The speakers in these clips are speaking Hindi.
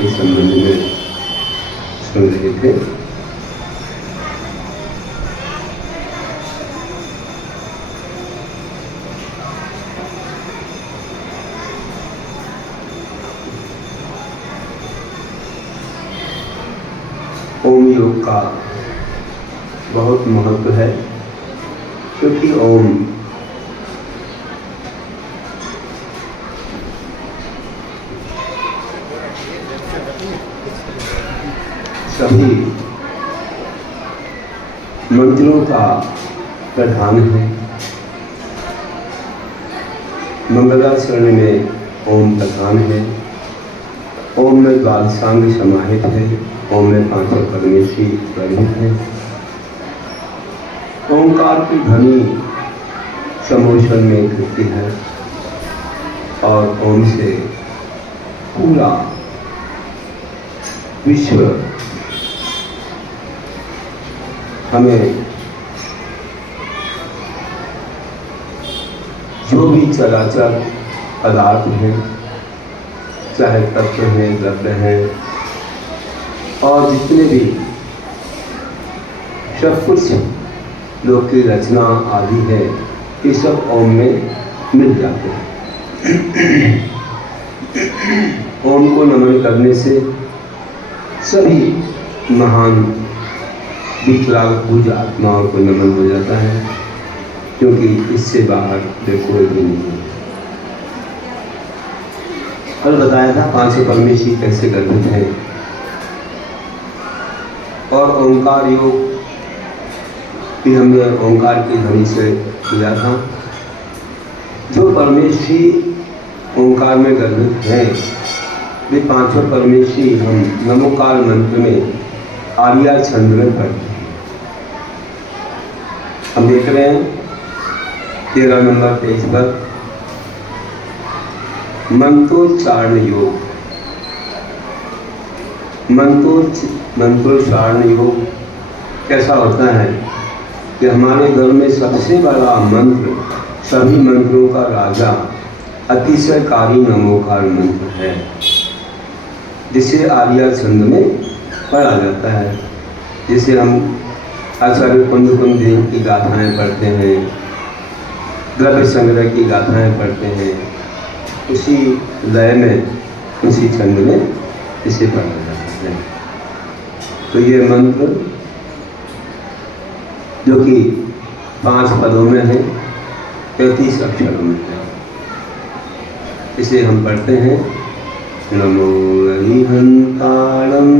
के संबंध में सुन रहे थे। ओम योग का बहुत महत्व है, क्योंकि ओम सभी मंत्रों का प्रधान है। मंगलाचरण में ओम प्रधान है। ओम में द्वादशांग समाहित है। ओम में पांचों परमेशी वर्णित है। ओंकार की ध्वनि समोशन में घटती है और ओम से पूरा विश्व हमें जो भी चराचर पदार्थ हैं, चाहे तत्व हैं, द्रव्य हैं, और जितने भी सब कुछ लोक की रचना आदि है, ये सब ओम में मिल जाते हैं। ओम को नमन करने से सभी महान विकलांग पूजा आत्माओं को नमन हो जाता है, क्योंकि इससे बाहर कोई भी नहीं है। और बताया था पांचों परमेशी कैसे गर्भित है, और ओंकार योग भी हमने ओंकार की ध्वनि से किया था। जो परमेशी ओंकार में गर्भित हैं, वे पांचों परमेशी हम नमोकार मंत्र में आर्या छंद में पढ़ते हैं। हम देख रहे हैं 13 नंबर पेज पर मंत्रोच्चारण योग। मंत्रोच्चारण योग कैसा होता है कि हमारे घर में सबसे बड़ा मंत्र, सभी मंत्रों का राजा, अतिशयकारी नमोकार मंत्र है, जिसे आर्या छंद में पढ़ा जाता है। जिसे हम आचार्य कुंद देव की गाथाएं पढ़ते हैं, द्रव्य संग्रह की गाथाएं पढ़ते हैं, उसी लय में, उसी छंद में इसे पढ़ा जाता है। तो ये मंत्र जो कि 5 पदों में है, 33 अक्षरों में है, इसे हम पढ़ते हैं। नमो अरिहंताणं,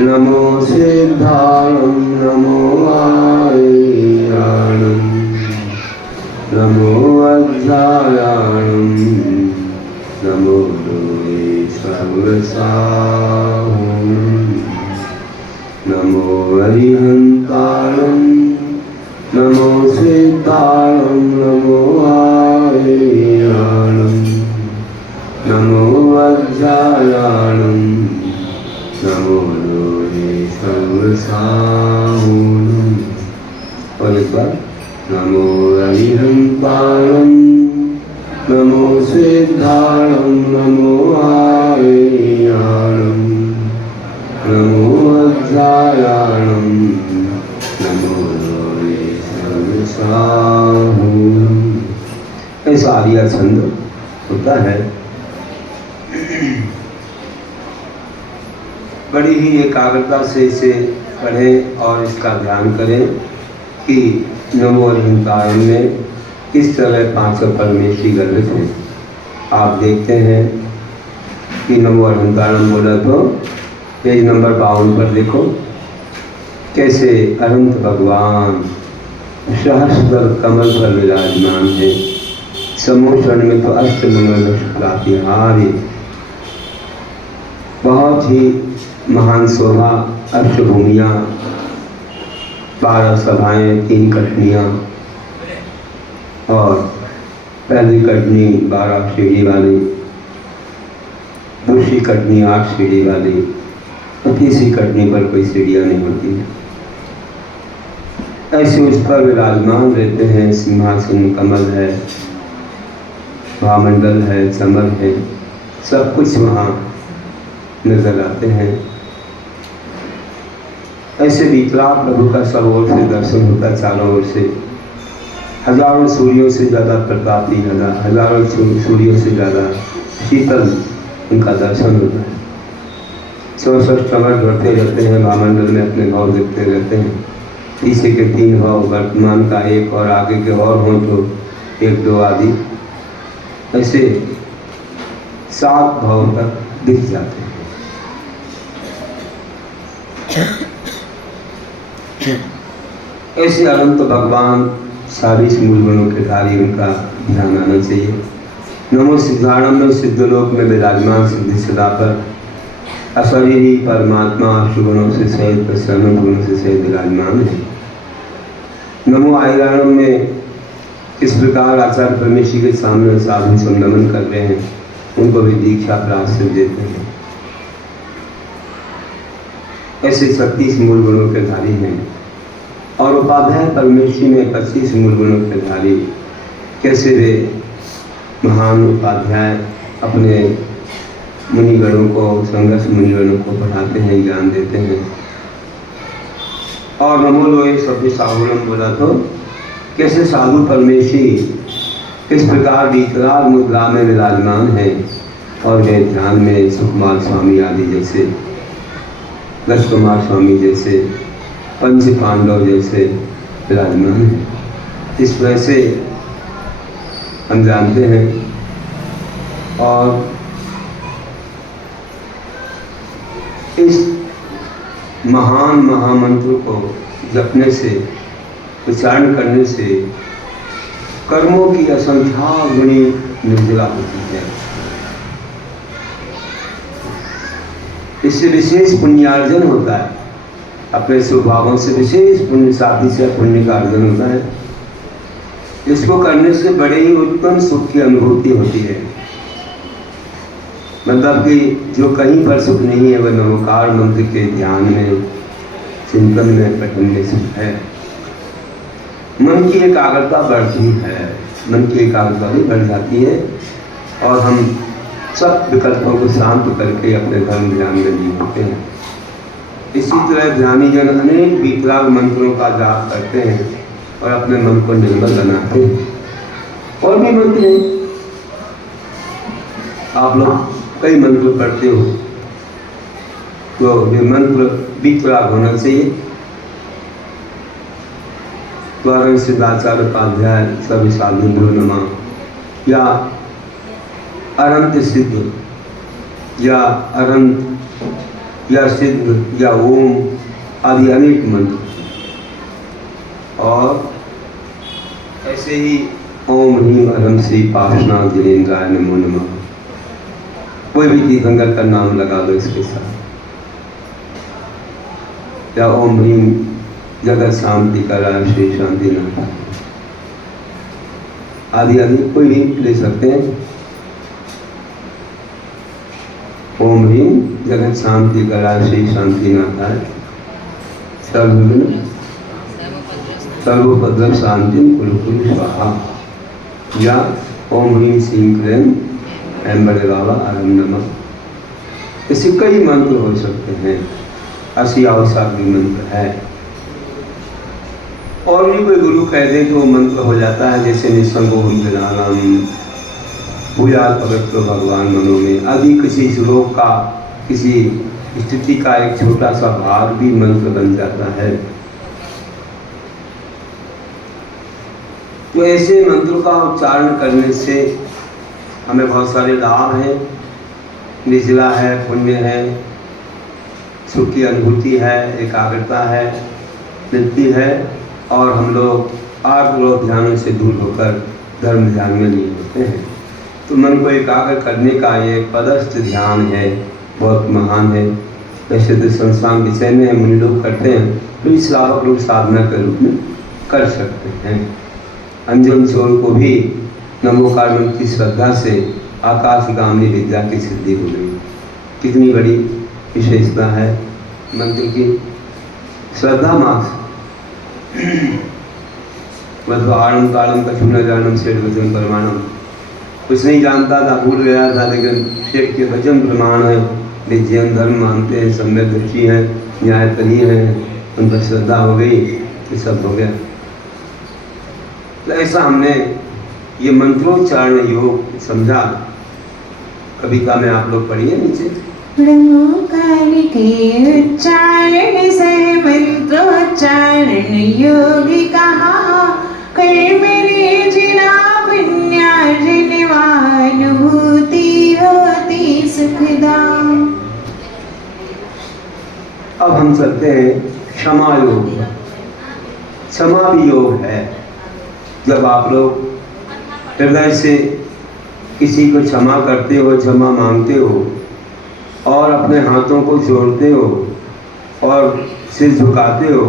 नमो सिद्धाणं, नमो आर्याणं, नमो अध्यायाणं, नमो लोके सर्वसाहुं, नमो अरिहंताणं, नमो सिद्धाणं, नमो आर्याणं, नमो अध्यायाणं, नमो लोके सर्वसाहुं। और एक बार नमो अरिहंताणं, नमो सिद्धाणं, नमो आर्याणं, नमो अध्यायाणं, नमो लोके सर्वसाहुं। ऐसा आर्या छंद होता है। बड़ी ही एकाग्रता से इसे पढ़ें और इसका ध्यान करें कि नमो अरिहंताणं में किस तरह पांचों परमेशी गर्भित हैं। आप देखते हैं कि नमो अरिहंताणं बोला तो पेज नंबर 52 पर देखो कैसे अनंत भगवान सहस्र कमल पर विराजमान है। समोषण में तो अष्टमंगल शुक्लातिहारी, बहुत ही महान शोभा, अष्टभूमियाँ, 12 सभाएँ, 3 कटनियाँ, और पहली कटनी 12 सीढ़ी वाली, दूसरी कटनी 8 सीढ़ी वाली, और तीसरी कटनी पर कोई सीढ़ियाँ नहीं होती। ऐसे उस पर विराजमान रहते हैं। सिंहासन, कमल है, महामंडल है, चमन है, सब कुछ वहाँ नजर आते हैं। ऐसे विकलांग प्रभु का सब ओर से दर्शन होता है, चारों ओर से हजारों सूर्यों से ज़्यादा प्रतापी, हजारों सूर्यों से ज़्यादा शीतल उनका दर्शन होता है। 64 चमक बढ़ते रहते हैं, वामंडल में अपने भाव देखते रहते हैं। पीछे के 3 भाव, वर्तमान का 1 और आगे के और हों तो 1, 2 आदि, ऐसे 7 भाव तक दिख जाते हैं। ऐसे अनंत भगवान 40 मूल गुणों के धारी, उनका ध्यान आना चाहिए। नमो सिद्धारणम में सिद्धलोक में विराजमान सिद्धि सदा पर अशरीरी परमात्मा शुगुणों से सहित प्रसन्न गुणों से सहित विराजमान है। नमो आयरणम में किस प्रकार आचार्य परमेश्वर के सामने साधु संगमन कर रहे हैं, उनको भी दीक्षा प्राप्त देते हैं। ऐसे 36 मूल गुणों के धारी हैं और उपाध्याय परमेश्वर में 25 मूल गुणों के धारी। कैसे वे महान उपाध्याय अपने मुनिगणों को, संघर्ष मुनिगणों को पढ़ाते हैं, ज्ञान देते हैं। और नमो लोए शब्द साहुलम बोला तो कैसे साधु परमेश्वरी किस प्रकार विकराल मुद्रा में विराजमान है और वे ध्यान में सुकुमार स्वामी आदि जैसे, दशकुमार स्वामी जैसे, पंच पांडव जैसे विराजमान है। इस वजह से हम जानते हैं। और इस महान महामंत्र को जपने से, उच्चारण करने से कर्मों की असंख्या गुणी निर्जला होती है। इससे विशेष पुण्यार्जन होता है, अपने स्वभावों से विशेष पुण्य साथी से पुण्य का अर्जन होता है। इसको करने से बड़े ही उत्तम सुख की अनुभूति होती है। मतलब कि जो कहीं पर सुख नहीं है वह नमोकार मंत्र के ध्यान में, चिंतन में, पठन में सुख है। मन की एकाग्रता बढ़ती है, मन की एकाग्रता भी बढ़ जाती है और हम सब विकल्पों को शांत करके अपने धर्म ध्यान में लीन होते हैं। इसी तरह ध्यानी जन अनेक विकलांग मंत्रों का जाप करते हैं और अपने मन को निर्मल बनाते हैं। और भी मंत्र हैं, आप लोग कई मंत्र पढ़ते हो, तो ये मंत्र विकलांग होना चाहिए। द्वारण सिद्धाचार्य उपाध्याय सब साधु नमः या अनंत सिद्ध या अनंत या सिद्ध या ओम आदि अनेक मंत्र। और ऐसे ही ओम ह्रीम अरम श्री पाषणा जिनेन्द्राय नमो नमः, कोई भी तीर्थंकर का नाम लगा दो इसके साथ, या ओम ह्रीम जगत शांति कराय श्री शांति नाथ आदि आदि कोई भी ले सकते हैं। ओम ह्रीम जगत शांति कराय श्री शांति नाथाय सर्वोपद्रव शांति कुलकुल स्वाहा, या ओम ह्रीम श्रीं क्लीं ऐं बड़े बाबा अरम नमः। ऐसे कई मंत्र हो सकते हैं, असी आवश्यक भी मंत्र है। और भी कोई गुरु कह दे तो वो मंत्र हो जाता है, जैसे निसंगो विदानम पूजा पवित्र भगवान मनो में आदि। किसी श्लोक का, किसी स्थिति का एक छोटा सा भाग भी मंत्र बन जाता है। तो ऐसे मंत्रों का उच्चारण करने से हमें बहुत सारे लाभ हैं। निर्जला है, पुण्य है, सुख की अनुभूति है, एकाग्रता है, तृप्ति है, और हम लोग आत्मलोक ध्यान से दूर होकर धर्म ध्यान में लीन होते हैं। तो मन को एकाग्र करने का ये पदस्थ ध्यान है, बहुत महान है। वैसे तो संसार विषय में मुनि लोग करते हैं, तो इस श्रावक लोग साधना के रूप में कर सकते हैं। अंजन चोर को भी नमोकार मंत्र की श्रद्धा से आकाशगामी विद्या की सिद्धि हो गई। कितनी बड़ी विशेषता है मंत्र की, श्रद्धा मात्र। बस आड़म ताड़म कछु न जानम सेठ वचन प्रमाणम, कुछ नहीं जानता था, भूल गया था, लेकिन सेठ के वचन प्रमाण है वे जैन धर्म मानते हैं, सम्यक दृष्टि है, न्यायपरी है, उन पर श्रद्धा हो गई, ये सब हो गया। तो ऐसा हमने ये मंत्रोच्चारण योग समझा। कविता में आप लोग पढ़िए नीचे। ब्रह्मोकार के उच्चारण से मंत्रोच्चारण योग कहा, कर्म जिना पुण्या जन्मानुभूति होती सुखदाम। अब हम चलते हैं क्षमा योग। क्षमा भी योग है। जब आप लोग हृदय से किसी को क्षमा करते हो, क्षमा मांगते हो और अपने हाथों को जोड़ते हो और सिर झुकाते हो,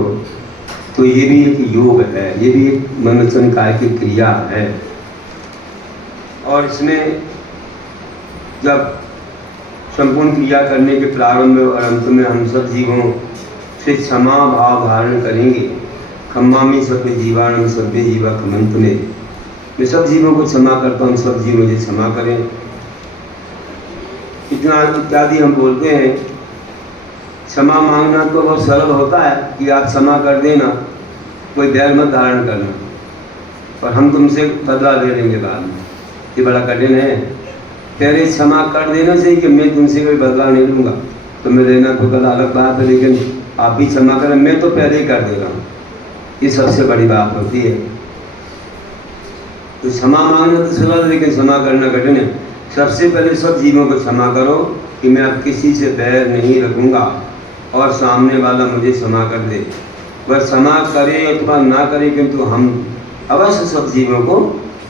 तो ये भी एक योग है, ये भी एक मनोचनकाय की क्रिया है। और इसमें जब संपूर्ण क्रिया करने के प्रारंभ और अंत में हम सब जीवों से क्षमा भाव धारण करेंगे। खम्मामी सभ्य जीवाणम सभ्य जीवा खमंत में, मैं सब जीवों को क्षमा करता हूँ, सब जीव मुझे क्षमा करें, इतना इत्यादि हम बोलते हैं। क्षमा मांगना तो बहुत सरल होता है कि आप क्षमा कर देना, कोई बैर मत धारण करना, और हम तुमसे बदला ले लेंगे बाद में, ये बड़ा कठिन है। पहले क्षमा कर देना चाहिए कि मैं तुमसे कोई बदला नहीं लूँगा, तुम्हें लेना तो कल अलग बात है, लेकिन आप भी क्षमा करें, मैं तो पहले ही कर दे रहा हूँ, ये सबसे बड़ी बात होती है। तो क्षमा मांगना तो सरल, लेकिन क्षमा करना कठिन है। सबसे पहले सब जीवों को क्षमा करो कि मैं अब किसी से बैर नहीं रखूँगा और सामने वाला मुझे क्षमा कर दे। वह क्षमा करे अथवा ना करे, किंतु हम अवश्य सब जीवों को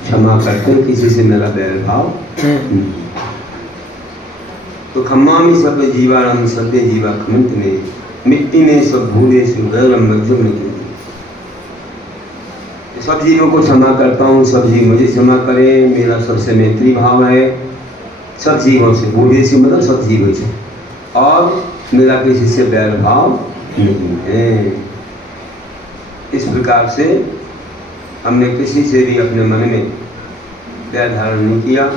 क्षमा करते हैं, किसी से मेरा बैर भाव नहीं। तो खम्मामी सभ्य जीवाणम सभ्य जीवा खमंत में, मिट्टी में सब भूले सुगरम मध्यम में। सब जीवों को क्षमा करता हूँ, सब जीव मुझे क्षमा करें, मेरा सबसे मैत्री भाव है सब जीवों से, बूढ़े से मतलब सब जीवों से, और मेरा किसी से बैर भाव नहीं है। इस प्रकार से हमने किसी से भी अपने मन में बैर धारण नहीं किया।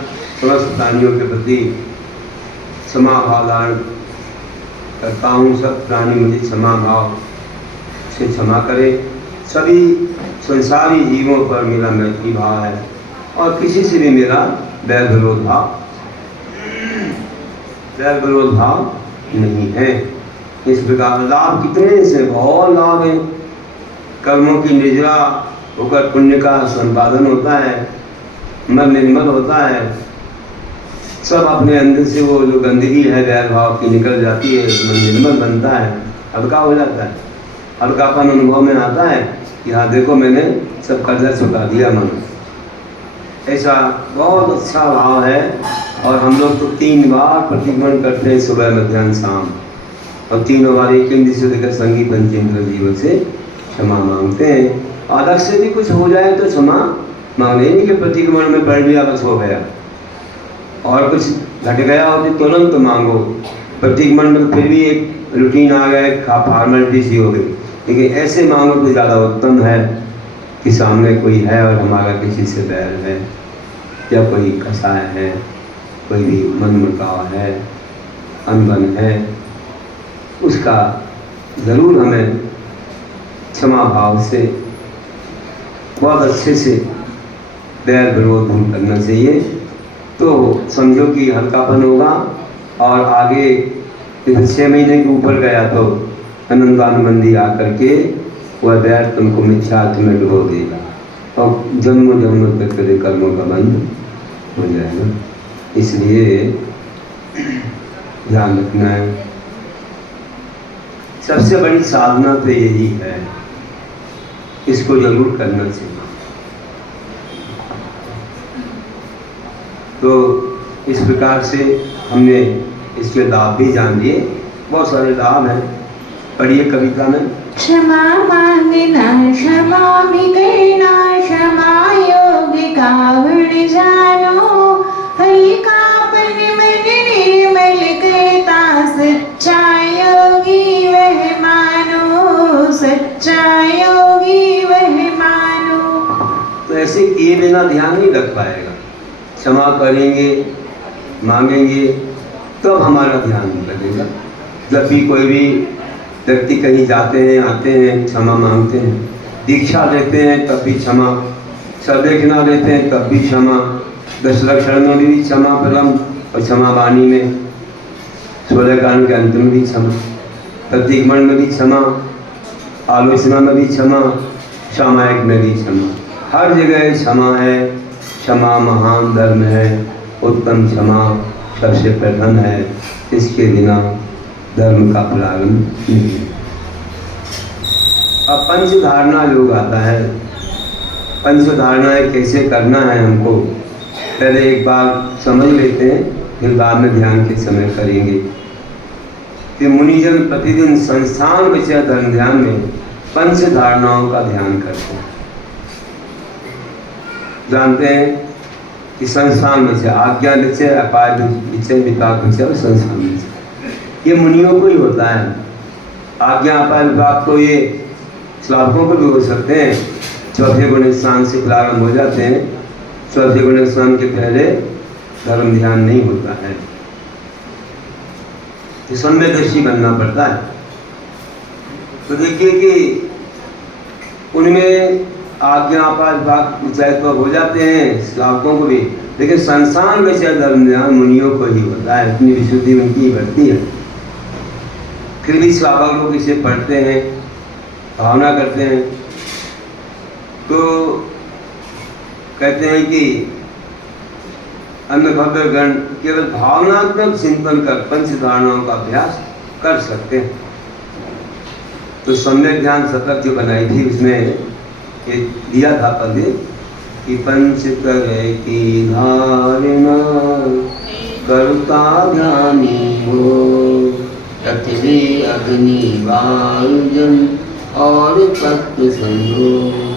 समस्त प्राणियों के प्रति क्षमा भाव धारण करता हूँ, सब प्राणी मुझे क्षमा भाव से क्षमा करे। सभी संसारी जीवों पर मेरा मैत्री भाव है और किसी से भी मेरा बैर विरोध भाव नहीं है। इस प्रकार लाभ कितने से बहुत लाभ है। कर्मों की निजरा होकर पुण्य का संपादन होता है, मन निर्मल होता है, सब अपने अंदर से वो जो गंदगी है बैर भाव की निकल जाती है, मन निर्मल बनता है, हल्का हो जाता है, हल्कापन अनुभव में आता है कि हाँ देखो मैंने सब कर्जा चुका दिया मन। ऐसा बहुत अच्छा भाव है। और हम लोग तो 3 बार प्रतिक्रमण करते हैं, सुबह मध्याह्न शाम, और 3 बार एक इंद्र से लेकर संगी पंचेंद्र जीवन से क्षमा मांगते हैं। अलग से भी कुछ हो जाए तो क्षमा मांगने नहीं कि प्रतिक्रमण में पढ़ लिया बस हो गया, और कुछ घट गया हो तो तुरंत मांगो। प्रतिक्रमण में फिर भी एक रूटीन आ गया, फॉर्मेलिटी सी हो गई, लेकिन ऐसे मांगो तो ज़्यादा उत्तम है कि सामने कोई है और हमारा किसी से बैर है, या कोई कसाय है, कोई भी मनमुटाव है, अनबन है, उसका ज़रूर हमें क्षमा भाव से बहुत अच्छे से बैर विरोध दूर करना चाहिए। तो समझो कि हल्कापन होगा, और आगे 6 महीने के ऊपर गया तो अनंतानुबंधी आकर के वह बैर तुमको मिथ्या में डुबो देगा और जन्म जन्म तक तेरे कर्मों का बंद हो जाएगा। इसलिए ध्यान रखना है। सबसे बड़ी साधना तो यही है, इसको जरूर करना चाहिए। तो इस प्रकार से हमने इसके लाभ भी जान लिए, बहुत सारे लाभ हैं। पढ़िए कविता में। क्षमा मांगना क्षमामि करना, क्षमा योग का गुण जानो, हल्कापन मन निर्मल करता, सच्चा योगी वह मानो, सच्चा योगी वह मानो। तो ऐसे किए बिना ध्यान नहीं रख पाएगा। क्षमा करेंगे, मांगेंगे तब हमारा ध्यान लगेगा। जब भी कोई भी व्यक्ति कहीं जाते हैं, आते हैं, क्षमा मांगते हैं, दीक्षा लेते हैं तब भी क्षमा, संदेखना लेते हैं तब भी क्षमा, दशलक्षण में भी क्षमा परम और क्षमा वाणी में, 16 कांड के अंत में भी क्षमा, प्रतीकमण में भी क्षमा, आलोचना में भी क्षमा, सामायिक में भी क्षमा, हर जगह क्षमा है। क्षमा महान धर्म है, उत्तम क्षमा सबसे प्रधान है, इसके बिना धर्म का प्रारंभ नहीं है। अब पंच धारणा योग आता है। पंच धारणाएं कैसे करना है हमको पहले एक बार समझ लेते हैं, फिर बाद में ध्यान के समय करेंगे कि मुनिजन प्रतिदिन संस्थान विषय धर्म ध्यान में पंच धारणाओं का ध्यान करते हैं। जानते हैं कि संस्थान विषय, आज्ञा विषय, अपाय विषय, विपाक विषय और संस्थान विषय, ये मुनियों को ही होता है। आज्ञा अपाय विपाक तो ये श्रावकों को भी हो सकते हैं। चौथे गुण स्नान से प्रारंभ हो जाते हैं। चौथे गुण स्नान के पहले धर्म ध्यान नहीं होता है, तो सम्यदर्शी बनना पड़ता है। तो देखिए कि उनमें आज्ञा अपाय विपाक विषय तो हो जाते हैं श्रावकों को भी, लेकिन संस्थान विषय धर्म ध्यान मुनियों को ही होता है। अपनी विशुद्धि उनकी बढ़ती है। फिर भी श्रावक लोग इसे पढ़ते हैं, भावना करते हैं, तो कहते हैं कि अन्य भव्य गण केवल भावनात्मक चिंतन कर पंच धारणाओं का अभ्यास कर सकते हैं। तो सम्यक ध्यान शतक जो बनाई थी उसमें ये दिया था पद कि पंच करे की धारणा करता ध्यानी हो, पृथ्वी अग्नि वायु जल और तत्व संयोग।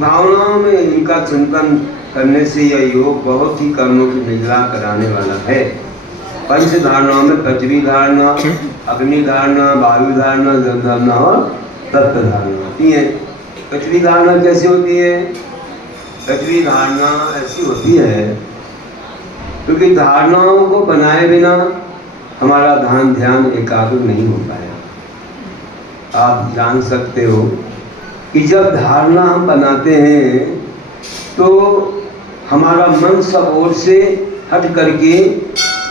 भावनाओं में इनका चिंतन करने से यह योग बहुत ही कर्मों की निद्रा कराने वाला है। पंच धारणाओं में पृथ्वी धारणा, अग्नि धारणा, वायु धारणा, जल धारणा और तत्व धारणा होती है। पृथ्वी धारणा कैसे होती है? पृथ्वी धारणा ऐसी होती है क्योंकि धारणाओं को बनाए बिना हमारा ध्यान एकाग्र नहीं हो पाया। आप जान सकते हो कि जब धारणा हम बनाते हैं तो हमारा मन सब ओर से हट करके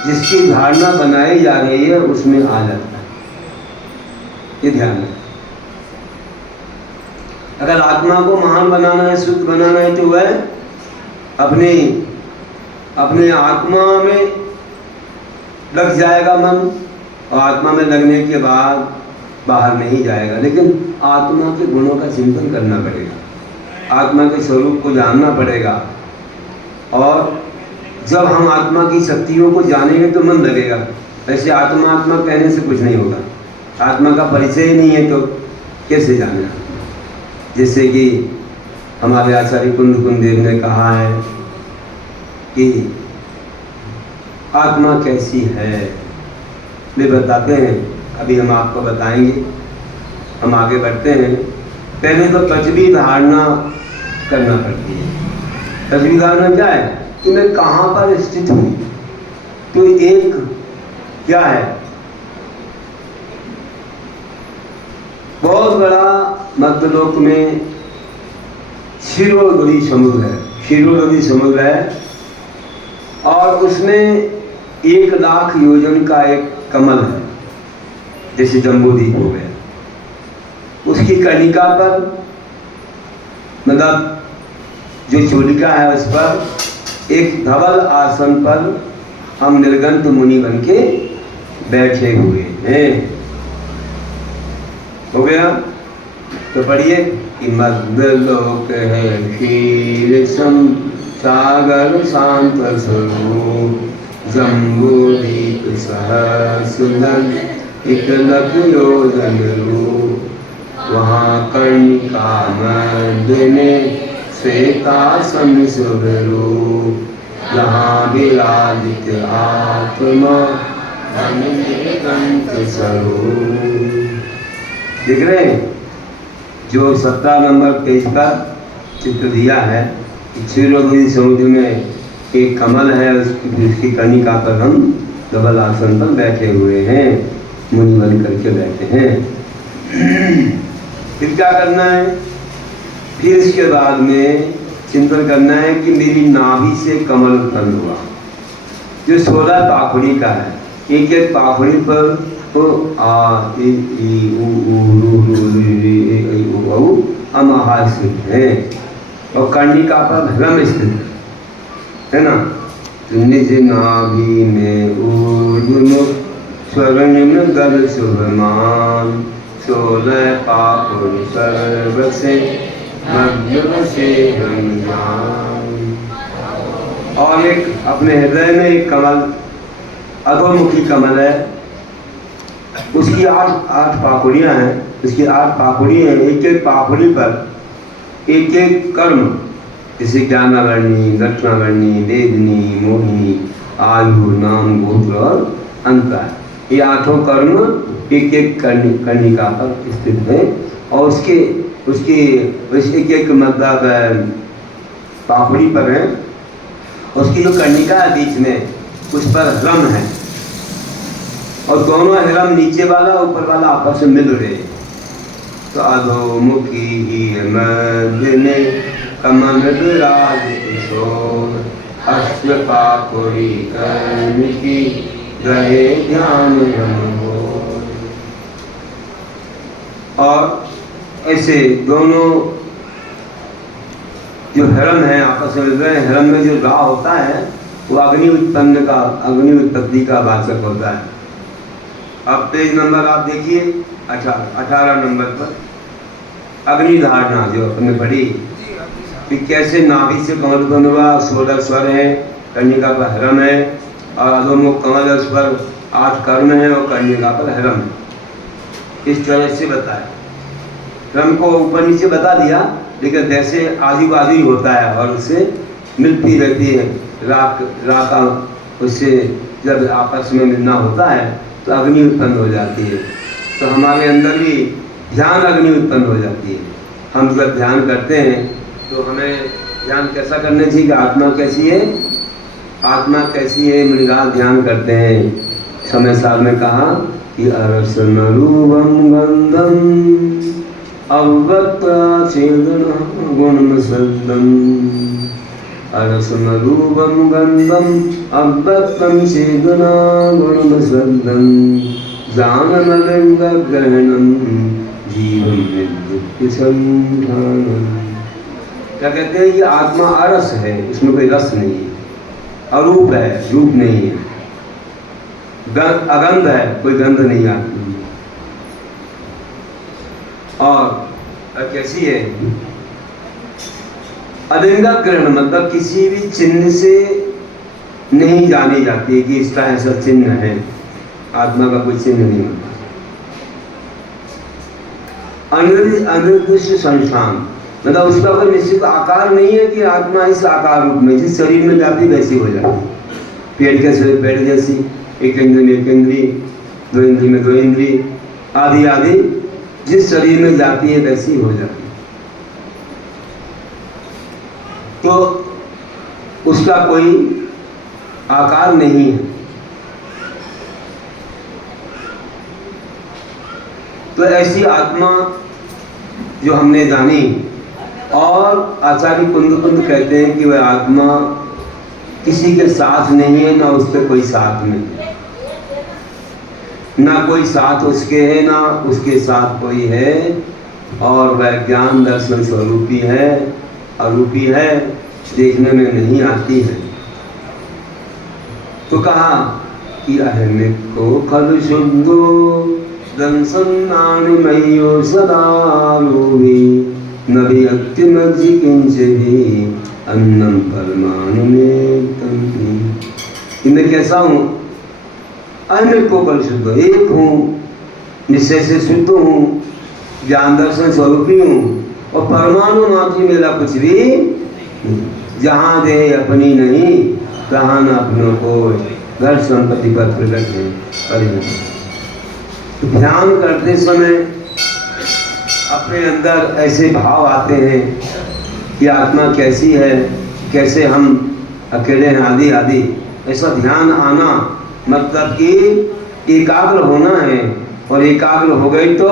जिसकी धारणा बनाई जा रही है उसमें आ जाता है। ये ध्यान है। अगर आत्मा को महान बनाना है, शुद्ध बनाना है, तो वह अपने आत्मा में लग जाएगा मन, और आत्मा में लगने के बाद बाहर नहीं जाएगा। लेकिन आत्मा के गुणों का चिंतन करना पड़ेगा, आत्मा के स्वरूप को जानना पड़ेगा। और जब हम आत्मा की शक्तियों को जानेंगे तो मन लगेगा। ऐसे आत्मा आत्मा कहने से कुछ नहीं होगा। आत्मा का परिचय ही नहीं है तो कैसे जाना। जैसे कि हमारे आचार्य कुंद देव ने कहा है कि आत्मा कैसी है, वे बताते हैं। अभी हम आपको बताएंगे, हम आगे बढ़ते हैं। पहले तो पृथ्वी धारणा करना पड़ती है। पृथ्वी धारणा क्या है कि मैं कहाँ पर स्थित हूँ। तो एक क्या है, बहुत बड़ा मध्यलोक में क्षीरोदरी समुद्र है। क्षीरोदरी समुद्र है और उसमें 1,00,000 योजन का एक कमल है, जैसे जम्बूद्वीप हो गया। उसकी कणिका पर, मतलब जो चूलिका है उस पर एक धवल आसन पर हम निर्गंत मुनि बन के बैठे हुए हैं। हो गया? तो पढ़िए कि मध्यलोक है क्षीर सम सागर शांत स्वरूप, जम्बूद्वीप सहस्रदल 1,00,000 योजन रूप। वहाँ कर्णिका मध्य में श्वेतासन स्वरूप, जहाँ विराजित आत्मा धन निर्गंत स्वरूप। देख रहे हैं? जो 17 नंबर पेज पर चित्र दिया है, क्षीरोदरी समुद्र में एक कमल है, उसकी कणिका पर हम डबल आसन पर बैठे हुए हैं, मुनि बन करके बैठे हैं। फिर क्या करना है? फिर इसके बाद में चिंतन करना है कि मेरी नाभि से कमल उत्पन्न हुआ, जो 16 पाखुड़ी का है। एक एक पाखुड़ी पर तो आ इ ऊ रू रू अमहा स्थित है, और कर्णिका पर भ्रम स्थित है ना। निज नाभि में ऊर्ध्वमुख स्वर्णिम गल शुभमान, 16 पाखुड़ी सर्व से मध्य से गंगान। और एक अपने हृदय में एक कमल, अधोमुखी कमल है, उसकी 8 पाखुड़ियाँ हैं, उसकी 8 पाखुड़ी हैं। एक एक पाखुड़ी पर एक एक कर्म, जैसे ज्ञानावर्णी, दक्षिणावर्णी, वेदनी, मोहिनी, आयु, नाम, गोत्र और अंतर, ये 8 कर्म एक एक कर्णिका पर स्थित है। और उसके एक एक मतलब पाखुड़ी पर है, उसकी जो कर्णिका है बीच में, उस पर ह्रम है, और दोनों ह्रम नीचे वाला ऊपर वाला आपस में मिल रहे। तो अधोमुखी ही मध्य में कमल विराज किशोर, अश्व पाखुड़ी कर्म की रहे ध्यान रमोर। और ऐसे दोनों जो हरम है आपस में मिल रहे हैं। हरम में जो गा होता है वो अग्नि उत्पत्ति का वाचक होता है। अब पेज नंबर आप देखिए 18 नंबर पर अग्नि धारणा जो अपने पढ़ी कि कैसे नाभि से कमल उत्पन्न हुआ, 16 स्वर है, कर्णिका पर हरम है, और अधोमुख कमल, उस पर 8 कर्म है, और कर्णिका पर हरम है। इस तरह से बताया। क्रम को ऊपर नीचे बता दिया, लेकिन वैसे आजू बाजू ही होता है और उससे मिलती रहती है। राका उससे जब आपस में मिलना होता है तो अग्नि उत्पन्न हो जाती है। तो हमारे अंदर भी ध्यान अग्नि उत्पन्न हो जाती है। हम जब ध्यान करते हैं तो हमें ध्यान कैसा करना चाहिए कि आत्मा कैसी है, आत्मा कैसी है, मृगा ध्यान करते हैं। समय साहब ने कहा कि अरसन रूपम गंधम अव्यक्ताच्छेदन गुणमसद्दम, अरसन रूपम गंधम अव्यक्तं छेदन गुणमसद्दम, जाननलिंगग्रहणं जीवं विद्युत्संधानम्। क्या कहते हैं? ये आत्मा अरस है, इसमें कोई रस नहीं है, अरूप है, रूप नहीं है, अगंध है, कोई गंध नहीं आती। और कैसी है? अलिंग ग्रहण मतलब किसी भी चिन्ह से नहीं जानी जाती है कि इसका ऐसा चिन्ह है। आत्मा का कोई चिन्ह नहीं होता। अनिर्दिष्ट संस्थान मतलब उसका कोई निश्चित आकार नहीं है कि आत्मा इस आकार रूप में, जिस शरीर में जाती वैसी हो जाती। पेड़ के शरीर पेड़ जैसी, एक इंद्र में एक इंद्री, 2 इंद्री में 2 इंद्री, आदि आदि जिस शरीर में जाती है वैसी हो जाती है। तो उसका कोई आकार नहीं है। तो ऐसी आत्मा जो हमने जानी, और आचार्य कुंद कहते हैं कि वह आत्मा किसी के साथ नहीं है, ना उसके कोई साथ में, ना कोई साथ उसके है, ना उसके साथ कोई है, और वह ज्ञान दर्शन स्वरूपी है, अरूपी है, देखने में नहीं आती है। तो कहा कि अहमिक को खल शुद्धो दंसन्नानिमयो सदा रूपी, नभी अक्तिमज्जि किंचभी अन्नम परमाणु में तंत्री। मैं कैसा हूँ? अहमिक को खल शुद्धो, एक हूँ, निश्चय से शुद्ध हूँ, ज्ञान दर्शन स्वरूपी हूँ, और परमाणु मात्र मेरा कुछ भी, जहाँ दे अपनी नहीं तहाँ न अपनों को, घर संपत्ति पर प्रकट है। तो ध्यान करते समय अपने अंदर ऐसे भाव आते हैं कि आत्मा कैसी है, कैसे हम अकेले हैं, आदि आदि। ऐसा ध्यान आना मतलब कि एकाग्र होना है, और एकाग्र हो गए तो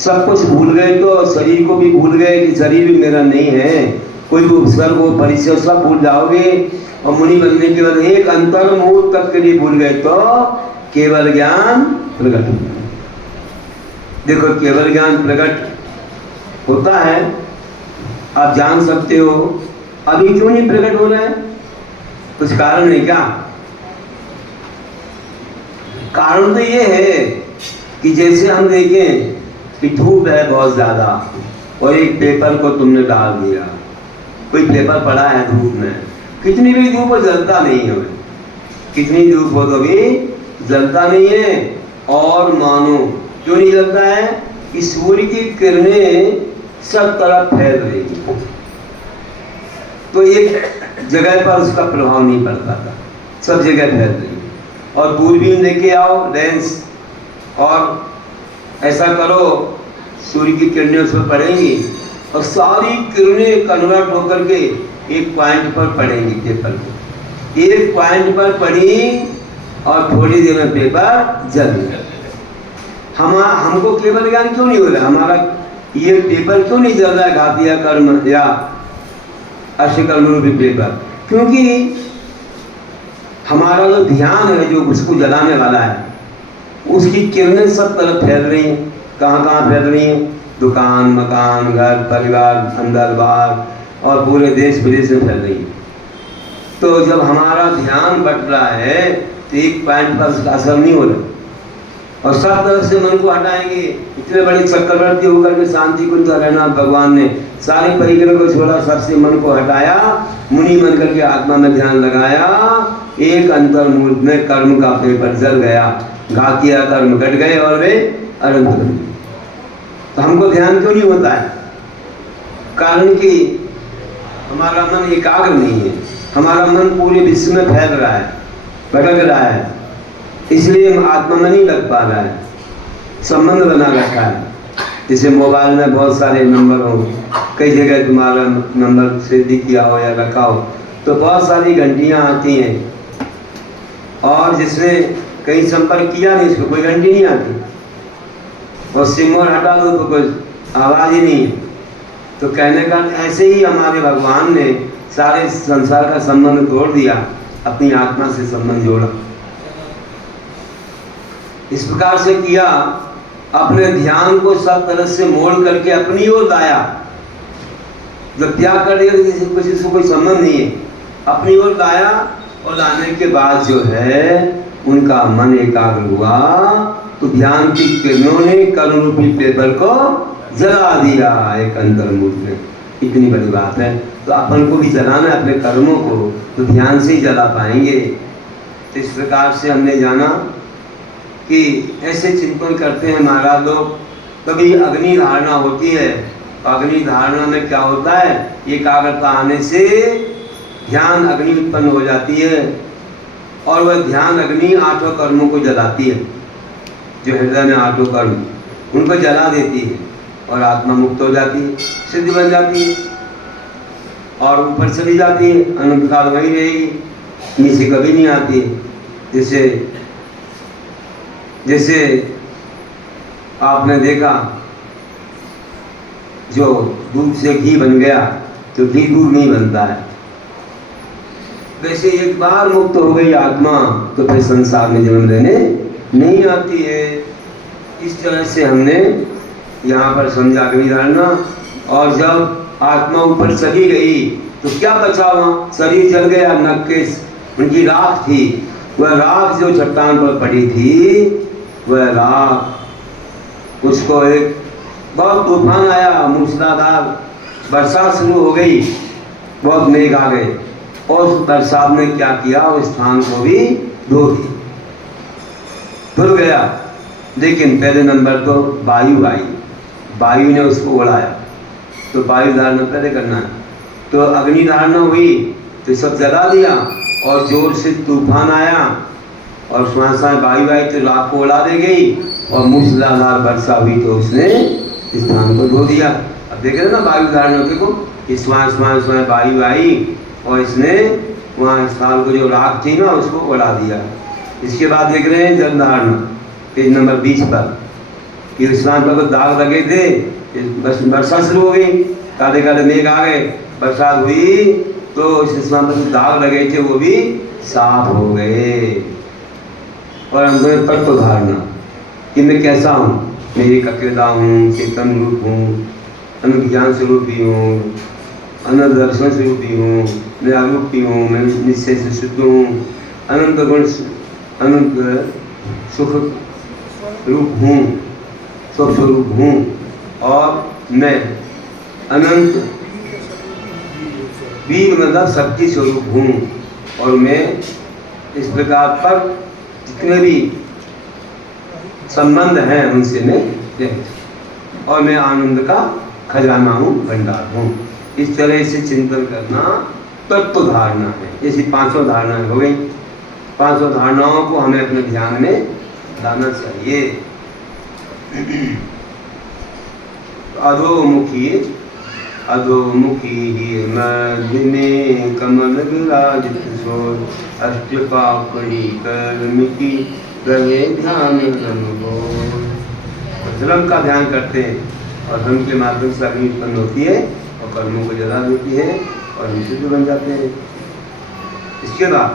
सब कुछ भूल गए, तो शरीर को भी भूल गए कि शरीर भी मेरा नहीं है, कोई भी उपसर्ग वो परिचय सब भूल जाओगे। और मुनि बनने के बाद एक अंतर मुहूर्त तक के लिए भूल गए तो केवल ज्ञान प्रकट होगा। देखो केवल ज्ञान प्रकट होता है, आप जान सकते हो, अभी क्यों नहीं प्रकट हो रहा है? कुछ कारण है क्या? कारण तो ये है कि जैसे हम देखें कि धूप है बहुत ज्यादा और एक पेपर को तुमने डाल दिया, कोई पेपर पड़ा है धूप में, कितनी भी धूप हो जलता नहीं है, कितनी धूप हो तो भी जलता नहीं है। और मानो क्यों नहीं जलता है कि सूर्य की किरणें सब तरफ फैल रही है, तो एक जगह पर उसका प्रभाव नहीं पड़ता था, सब जगह फैल रही है। और दूरबीन लेके आओ लेंस, और ऐसा करो सूर्य की किरणें उस पर पड़ेंगी और सारी किरणें कन्वर्ट होकर के एक पॉइंट पर पड़ेंगी, पेपर पर एक पॉइंट पर पड़ी और थोड़ी देर में पेपर जल गया। हमको केवल ज्ञान क्यों नहीं हो रहा? हमारा ये पेपर क्यों नहीं जल रहा है, घातिया कर्म या अष्टकर्म रूपी पेपर? क्योंकि हमारा जो ध्यान है, जो उसको जलाने वाला है, उसकी किरणें सब तरफ फैल रही हैं। कहाँ कहाँ फैल रही हैं? दुकान, मकान, घर, परिवार, अंदर बाहर और पूरे देश विदेश में फैल रही हैं। तो जब हमारा ध्यान बट रहा है तो एक पॉइंट पर उसका असर नहीं हो रहा, और सब तरफ से मन को हटाएंगे। इतने बड़े चक्रवर्ती होकर के शांति कुंज रहना, भगवान ने सारी परिक्रमा को छोड़ा, सबसे मन को हटाया, मुनि बन करके आत्मा में ध्यान लगाया, एक अंतर मुहूर्त में कर्म का पेपर जल गया, घातिया कर्म घट गए और वे अनंत बन गए। तो हमको ध्यान क्यों नहीं होता है? कारण कि हमारा मन एकाग्र नहीं है, हमारा मन पूरे विश्व में फैल रहा है, भटक रहा है, इसलिए आत्मा में नहीं लग पा रहा है, संबंध बना रखा है। जैसे मोबाइल में बहुत सारे नंबर हो, कई जगह तुम्हारा नंबर सेव किया हो या रखा हो, तो बहुत सारी घंटियां आती हैं, और जिसने कहीं संपर्क किया नहीं उसको कोई घंटी नहीं आती, और सिम हटा दो तो कोई आवाज ही नहीं है। तो कहने का ऐसे ही हमारे भगवान ने सारे संसार का संबंध तोड़ दिया, अपनी आत्मा से संबंध जोड़ा। इस प्रकार से किया, अपने ध्यान को सब तरह से मोड़ करके अपनी ओर लाया। जब त्याग कर दिया तो किसी से कोई संबंध नहीं है, अपनी ओर लाया, और लाने के बाद जो है उनका मन एकाग्र हुआ, तो ध्यान की किरणों ने कर्म रूपी पेपर को जला दिया एक अंतर मुहूर्त में। इतनी बड़ी बात है। तो अपन को भी जलाना है अपने कर्मों को, तो ध्यान से ही जला पाएंगे। तो इस प्रकार से हमने जाना कि ऐसे चिंतन करते हैं महाराज लोग। कभी अग्नि धारणा होती है, अग्नि धारणा में क्या होता है, एकाग्रता आने से ध्यान अग्नि उत्पन्न हो जाती है, और वह ध्यान अग्नि आठों कर्मों को जलाती है। जो हृदय में आठों कर्म, उनको जला देती है, और आत्मा मुक्त हो जाती है, सिद्धि बन जाती है, और ऊपर चली जाती है, अनंत काल वहीं रहेगी, नीचे कभी नहीं आती है। जैसे आपने देखा, जो दूध से घी बन गया तो घी दूध नहीं बनता है, वैसे एक बार मुक्त हो गई आत्मा तो फिर संसार में जन्म लेने नहीं आती है। इस तरह से हमने यहाँ पर समझा अग्नि धारणा। और जब आत्मा ऊपर चली गई तो क्या बचा वहाँ? शरीर जल गया, नक्केश उनकी राख थी, वह राख जो चट्टान पर पड़ी थी, वह राख, उसको एक बहुत तूफान आया, मूसलाधार बरसात शुरू हो गई, बहुत मेघ आ गए, और उस बरसात ने क्या किया, उस स्थान को भी धो दिया, धुल गया। लेकिन पहले नंबर तो वायु आई, वायु ने उसको उड़ाया, तो वायु धारणा पहले करना है। तो अग्नि धारणा हुई तो सब जला दिया, और जोर से तूफान आया और श्वास वायु आई तो राख को उड़ा दे गई, और मूसलाधार वर्षा हुई तो उसने स्थान को धो दिया। अब देख रहे ना वायु धारणा को, कि श्वास वायु आई और इसने वहाँ स्थान को जो राख थी ना उसको उड़ा दिया। इसके बाद देख रहे हैं जल धारणा पेज नंबर 20 पर कि स्नान पर तो दाग लगे थे, बस वर्षा शुरू हो गई, काले काले मेघ आ गए, बरसात हुई तो इस स्नान पर दाग लगे थे वो भी साफ हो गए। और अंदर में तत्व धारणा कि मैं कैसा हूँ, मैं एक अकेला हूँ, चेतन रूप हूँ, अनंत ज्ञान स्वरूप भी हूँ, अनंत दर्शन स्वरूप भी हूँ, मैं आरूपी हूँ, मैं निश्चय से शुद्ध हूँ, अनंत गुण अनंत सुख रूप हूँ, सुख स्वरूप हूँ, और मैं अनंत वीर मतलब शक्ति स्वरूप हूँ, और मैं इस प्रकार पर जितने भी संबंध हैं उनसे मैं रहित, और मैं आनंद का खजाना हूँ, भंडार हूँ। इस तरह से चिंतन करना तत्व धारणा है। ऐसी 5 धारणा हो गई। 5 धारणाओं को हमें अपने ध्यान में लाना चाहिए। अधोमुखी अधोमुखी मध्य में कमल विराजित सोल, अष्टपाकड़ी कर्मिकी रहे ध्यान धर्म का ध्यान करते हैं और धर्म के माध्यम से अग्नि उत्पन्न होती है और कर्मों को जला देती है और हम सिद्ध बन जाते हैं। इसके बाद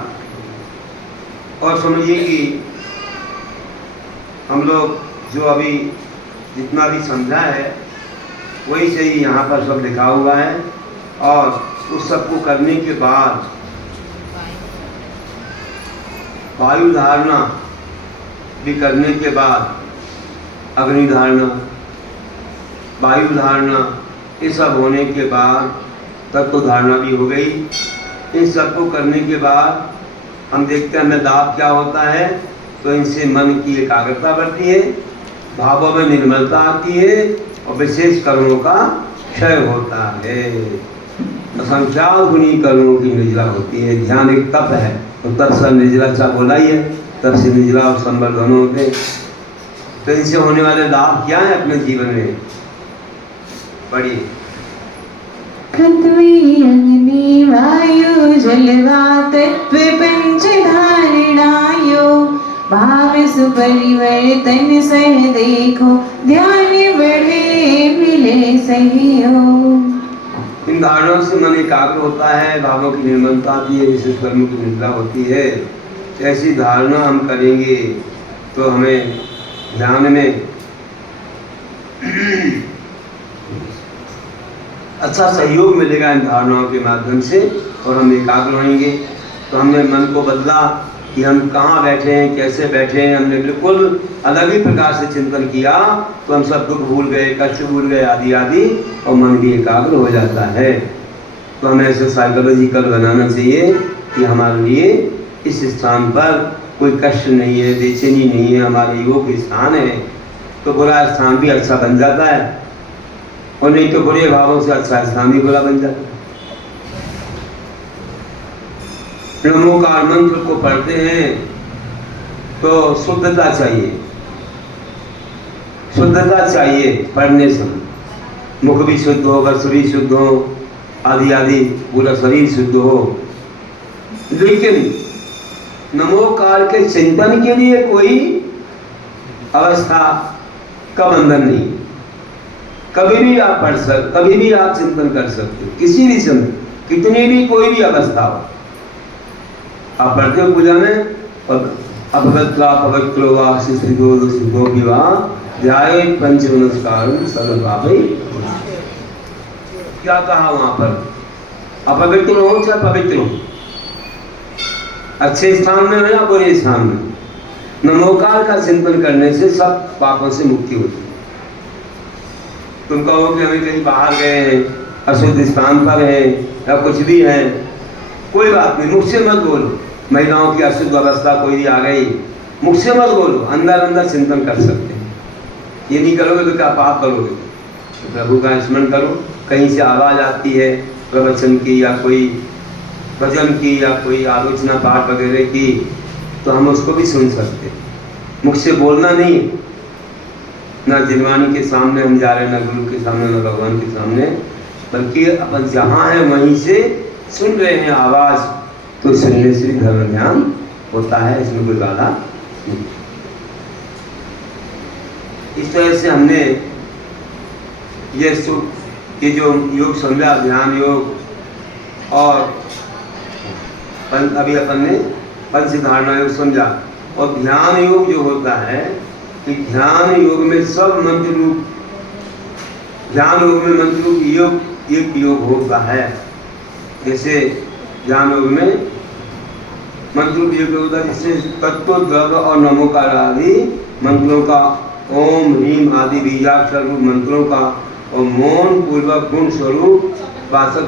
और समझिए कि हम लोग जो अभी जितना भी समझा है वही से ही यहाँ पर सब लिखा हुआ है, और उस सब को करने के बाद वायु धारणा भी करने के बाद अग्नि धारणा, वायु धारणा, ये सब होने के बाद तत्व धारणा भी हो गई। इन सब को करने के बाद हम देखते हैं हमें लाभ क्या होता है, तो इनसे मन की एकाग्रता बढ़ती है, भावों में निर्मलता आती है और विशेष कर्मों का क्षय होता है। असंख्यात गुणी कर्मों की निर्जला होती है। ध्यान एक तप है, तो तप से निर्जला अच्छा बोला ही है, तब से निर्जला और संबल दोनों होते। तो इनसे होने वाले लाभ क्या है अपने जीवन में, पढ़िए। पृथ्वी अग्नि वायु जलवा तत्व पंच धारणायो, भाव सुपरिवर्तन सह देखो, ध्यान बढ़े मिले सहयोग। इन धारणाओं से मन एकाग्र होता है, भावों की निर्मलता आती है, विशेष कर्मों की निर्मलता होती है। ऐसी धारणा हम करेंगे तो हमें ध्यान में अच्छा सहयोग मिलेगा इन धारणाओं के माध्यम से, और हम एकाग्र होंगे। तो हमने मन को बदला कि हम कहाँ बैठे हैं, कैसे बैठे हैं, हमने बिल्कुल अलग ही प्रकार से चिंतन किया, तो हम सब दुख भूल गए, कष्ट भूल गए, आदि आदि, और मन भी एकाग्र हो जाता है। तो हमें ऐसे साइकोलॉजिकल बनाना चाहिए कि हमारे लिए इस स्थान पर कोई कष्ट नहीं है, बेचैनी नहीं है, हमारे योग्य स्थान है। तो बुरा स्थान भी अच्छा बन जाता है, और नहीं तो बुरे भावों से अच्छा स्थान भी बुरा बन जाता है। नमोकार मंत्र को पढ़ते हैं तो शुद्धता चाहिए, शुद्धता चाहिए पढ़ने से। मुख भी शुद्ध हो, वस्त्र भी शुद्ध हो, आदि आदि, पूरा शरीर शुद्ध हो। लेकिन नमोकार के चिंतन के लिए कोई अवस्था का बंधन नहीं। कभी भी आप पढ़ सकते, कभी भी आप चिंतन कर सकते हो, किसी भी समय, कितनी भी कोई भी अवस्था हो आप पढ़ते हो पूजा में। अपवित्रा पवित्रो वा शिष्टो सिद्धो विवाह ध्याये पंच नमस्कार सर्वपापै। क्या कहा वहां पर, अपवित्र हो चाहे पवित्र हो, अच्छे स्थान में हो या बुरे स्थान में, नमोकार का चिंतन करने से सब पापों से मुक्ति होती है। तुम कहो कि हमें कहीं बाहर गए हैं, अशुद्ध स्थान पर है या कुछ भी है, कोई बात नहीं, मुख से मत बोलो। महिलाओं की अशुद्ध अवस्था कोई भी आ गई, मुख से मत बोलो, अंदर अंदर चिंतन कर सकते हैं। ये नहीं करोगे तो क्या पाप करोगे, तो प्रभु का स्मरण करो। कहीं से आवाज़ आती है प्रवचन की या कोई भजन की या कोई आलोचना पाठ वगैरह की, तो हम उसको भी सुन सकते हैं। मुख से बोलना नहीं, ना जिनवानी के सामने हम जा रहे हैं, ना गुरु के सामने, ना भगवान के सामने, बल्कि अपन जहाँ हैं वहीं से सुन रहे हैं आवाज़, तो सुनने से धर्म ध्यान होता है, इसमें कोई बाधा नहीं। इस तरह से हमने ये जो योग समझा, ध्यान योग, और अभी अपन ने पंच धारणा योग समझा। और ध्यान योग जो होता है कि ध्यान योग में सब मंत्र रूप, ध्यान योग में मंत्र रूप योग एक योग होता है। जैसे ध्यान योग में मंत्र रूप योग होता है, जिससे तत्व, द्रव्य और नमोकार आदि मंत्रों का, ओम ह्रीम आदि बीजाक्षर रूप मंत्रों का और मौन पूर्वक गुण स्वरूप वासक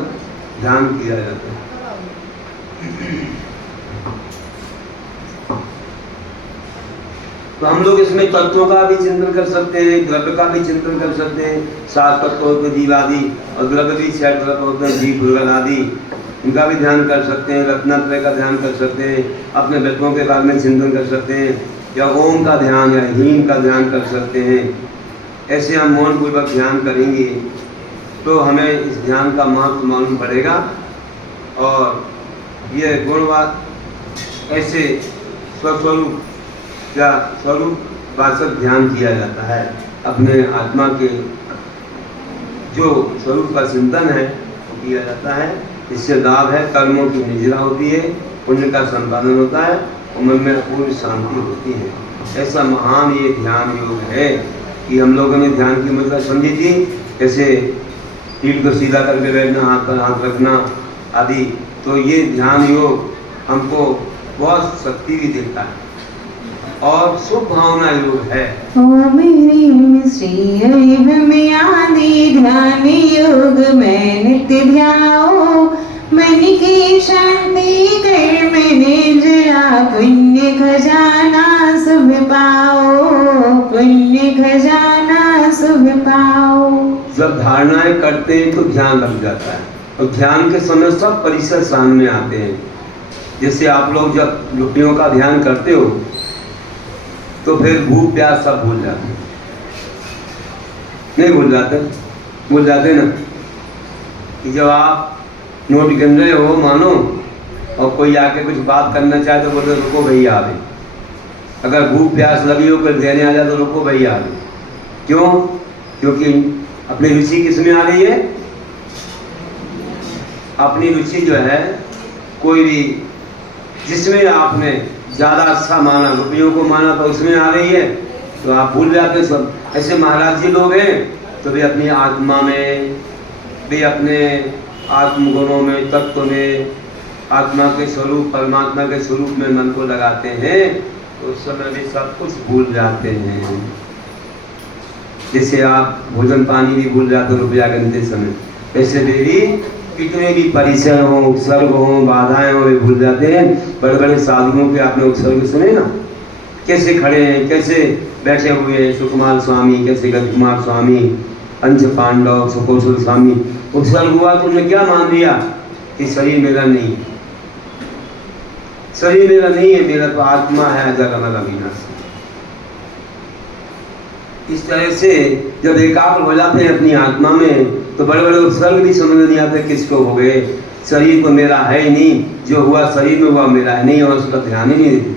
ध्यान किया जाता है। तो हम लोग इसमें तत्वों का भी चिंतन कर सकते हैं, द्रव्य का भी चिंतन कर सकते हैं। 7 तत्व होते हैं जीव आदि, और द्रव्य भी 6 तत्व होते हैं जीव भूगल आदि, इनका भी ध्यान कर सकते हैं। रत्नत्रय का ध्यान कर सकते हैं, अपने तत्वों के बारे में चिंतन कर सकते हैं, या ओम का ध्यान या ह्रीम का ध्यान कर सकते हैं। ऐसे हम मौन पूर्वक ध्यान करेंगे तो हमें इस ध्यान का महत्व मालूम पड़ेगा। और ये गुणवाद ऐसे स्वस्वरूप या स्वरूप वाचक ध्यान किया जाता है। अपने आत्मा के जो स्वरूप का चिंतन है वो किया जाता है। इससे लाभ है, कर्मों की निजरा होती है, पुण्य का संपादन होता है और मन में पूर्ण शांति होती है। ऐसा महान ये ध्यान योग है कि हम लोगों ने ध्यान की मतलब समझी थी, जैसे पीठ को सीधा करके बैठना, हाथ पर हाथ रखना आदि। तो ये ध्यान योग हमको बहुत शक्ति भी देता है और शुभ भावना योग है। ओम ह्रीं श्री हरिं आदि ध्यान योग मैं नित्य ध्याओ, मन की शांति कर मैंने जरा पुण्य खजाना शुभ पाओ, पुण्य खजाना शुभ पाओ। जब धारणाएं करते हैं तो ध्यान लग जाता है, और ध्यान के समय सब परिसर सामने आते हैं। जैसे आप लोग जब लुटियों का ध्यान करते हो तो फिर भूख प्यास सब भूल जाते हैं, नहीं भूल जाते? भूल जाते ना कि जब आप नोट गिन रहे हो मानो, और कोई आके कुछ बात करना चाहे तो बोलते रुको भैया अभी। अगर भूख प्यास लगी हो फिर देने आ जाए तो रुको भैया अभी। क्यों? क्योंकि अपनी रुचि किसमें आ रही है? अपनी रुचि जो है कोई भी जिसमें आपने ज़्यादा अच्छा माना, रुपयों को माना तो उसमें आ रही है, तो आप भूल जाते सब। ऐसे महाराज जी लोग हैं तो वे अपनी आत्मा में, वे अपने आत्मगुणों में, तत्व में, आत्मा के स्वरूप, परमात्मा के स्वरूप में मन को लगाते हैं, तो उस समय वे सब कुछ भूल जाते हैं। जैसे आप भोजन पानी भी भूल जाते रुपया गिनते समय, वैसे वे भी कितने भी परिसर हो, उपसर्ग हो, बाधाएं हो, वे भूल जाते हैं। बड़े बड़े साधुओं के आपने उपसर्ग सुने ना, कैसे खड़े हैं, कैसे बैठे हुए हैं। सुकुमार स्वामी, कैसे गजकुमार स्वामी, पंच पांडव, सुकोशल स्वामी। उपसर्ग हुआ तो उन्होंने क्या मान लिया कि शरीर मेरा नहीं है, शरीर मेरा नहीं है, मेरा तो आत्मा है अजर अमर अविनाशी। इस तरह से जब एकाग्र हो जाते हैं अपनी आत्मा में तो बड़े बड़े उपसर्ग भी समझ में नहीं आते किसको हो गए। शरीर तो मेरा है ही नहीं, जो हुआ शरीर में हुआ मेरा है नहीं, और उसका ध्यान ही नहीं देते।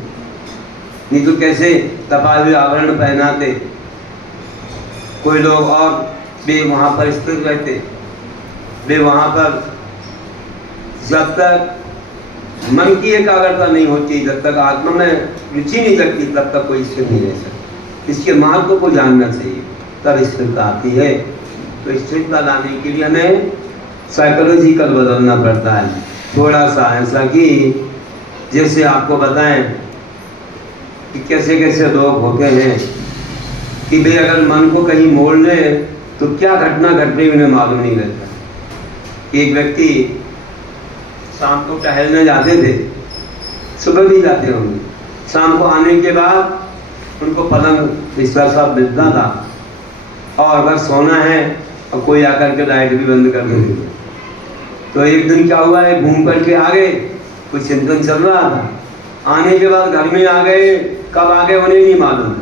नहीं तो कैसे तपाए हुए आवरण पहनाते कोई लोग, और वे वहाँ पर स्थिर रहते, वे वहाँ पर जब तक मन की एकाग्रता नहीं होती, जब तक आत्मा में रुचि नहीं लगती, तब तक कोई स्थिर नहीं रह सकता। इसके महत्व को जानना चाहिए, तब स्थिरता आती है। तो स्थिरता लाने के लिए हमें साइकोलॉजिकल बदलना पड़ता है थोड़ा सा, ऐसा कि जैसे आपको बताएं कि कैसे कैसे लोग होते हैं कि वे अगर मन को कहीं मोड़ लें तो क्या घटना घट रही उन्हें मालूम नहीं रहता। कि एक व्यक्ति शाम को टहलने जाते थे, सुबह भी जाते होंगे, शाम को आने के बाद उनको पलंग बिस्तर सब मिलता था, और अगर सोना है और कोई आकर के लाइट भी बंद कर देते। तो एक दिन क्या हुआ है, घूम करके आ गए, कुछ चिंतन चल रहा था, आने के बाद घर में आ गए, कब आ गए उन्हें नहीं मालूम।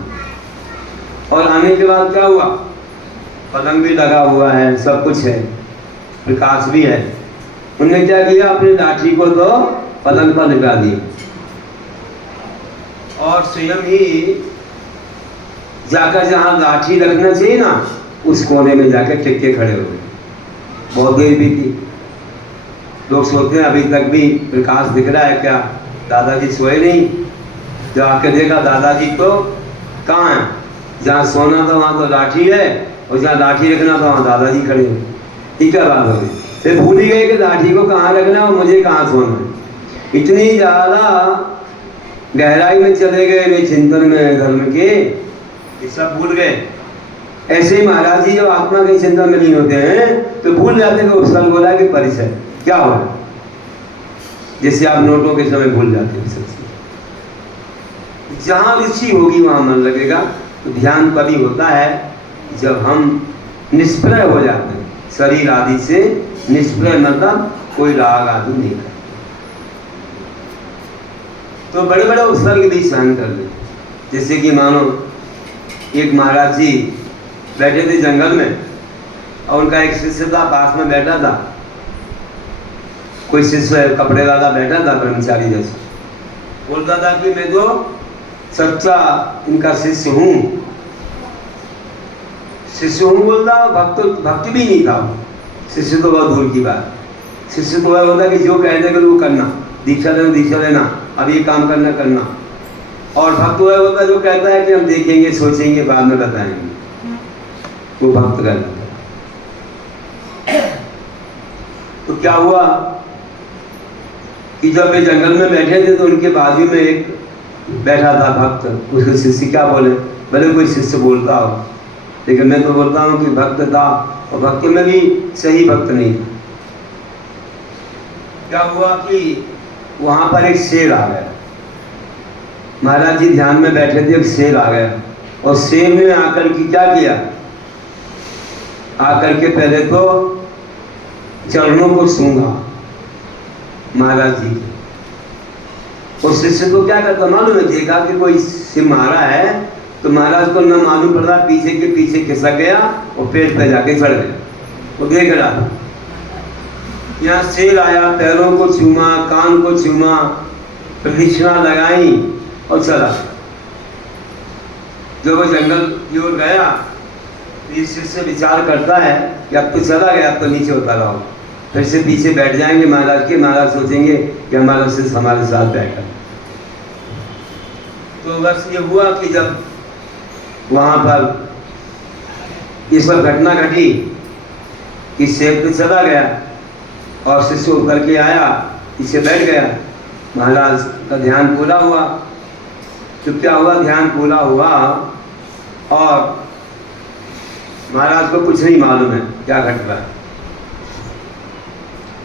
और आने के बाद क्या हुआ, पलंग भी लगा हुआ है, सब कुछ है, प्रकाश भी है। उन्होंने क्या किया, अपनी लाठी को तो पलंग पर लगा दिया, और स्वयं ही जाकर जहाँ लाठी रखना चाहिए ना, उस कोने में जाकर टिक के खड़े हो गए। बहुत देर भी थी। लोग सोचते हैं अभी तक भी प्रकाश दिख रहा है क्या, दादाजी सोए नहीं। जब आके देखा दादाजी तो कहाँ है, जहाँ सोना था वहाँ तो लाठी है, और जहाँ लाठी रखना था वहाँ दादाजी खड़े हैं। ठीक क्या बात हो गई। फिर भूल ही गए कि लाठी को कहाँ रखना है और मुझे कहाँ सोना है। इतनी ज़्यादा गहराई में चले गए वे चिंतन में धर्म के, ये सब भूल गए। ऐसे ही महाराज जी जब आत्मा के चिंतन में नहीं होते हैं तो भूल जाते हैं कि उपसर्ग बोला कि परिचय क्या हो, जैसे आप नोटों के समय भूल जाते हैं। जहाँ रुचि होगी वहाँ मन लगेगा। तो ध्यान तभी होता है जब हम निष्प्रय हो जाते हैं, शरीर आदि से निष्प्रय, मतलब कोई राग आदि नहीं करते। तो बड़े बड़े उपसर्ग भी सहन कर लेते। जैसे कि मानो एक महाराज जी बैठे थे जंगल में, और उनका एक शिष्य था पास में बैठा था। कोई शिष्य कपड़े वाला बैठा था, ब्रह्मचारी जैसे, बोलता था कि मैं तो सच्चा इनका शिष्य हूँ। शिष्य हूँ बोलता, भक्ति भी नहीं था। शिष्य तो बहुत दूर की बात। शिष्य तो वह होता कि जो कह देगा वो करना, दीक्षा लेना, अब ये काम करना। और भक्त वह होता जो कहता है कि हम देखेंगे, सोचेंगे, बाद में बताएंगे। वो भक्त करता है। तो क्या हुआ कि जब वे जंगल में बैठे थे तो उनके बाजू में एक बैठा था भक्त। उसके शिष्य क्या बोले, भले कोई शिष्य बोलता हो, लेकिन मैं तो बोलता हूँ कि भक्त था, और भक्त में भी सही भक्त नहीं था। क्या हुआ कि वहां पर एक शेर आ गया। महाराज जी ध्यान में बैठे थे, एक शेर आ गया, और शेर ने आकर के क्या किया, आकर के पहले तो चरणों को सूंघा महाराज जी के। और शिष्य को क्या करता मालूम है, देखा कि कोई सिर मारा है, तो महाराज को न मालूम पड़ा, पीछे के पीछे खिसक गया और पेट पे जाके चढ़ गया। वो देख रहा, यहाँ शेर आया, पैरों को चूमा, कान को चूमा, प्रदक्षिणा लगाई और चला। जब वो जंगल की ओर गया, इस शिष्य विचार करता है कि अब तो चला गया, अब तो नीचे उतर रहा हो, फिर से पीछे बैठ जाएंगे महाराज के। महाराज सोचेंगे कि हमारा शिष्य हमारे साथ बैठा। तो बस ये हुआ कि जब वहां पर ये सब घटना घटी कि शेर पे चला गया और शिष्य उतर के आया, पीछे बैठ गया। महाराज का ध्यान पूरा हुआ। तो क्या हुआ, ध्यान पूरा हुआ और महाराज को कुछ नहीं मालूम है क्या घट रहा है,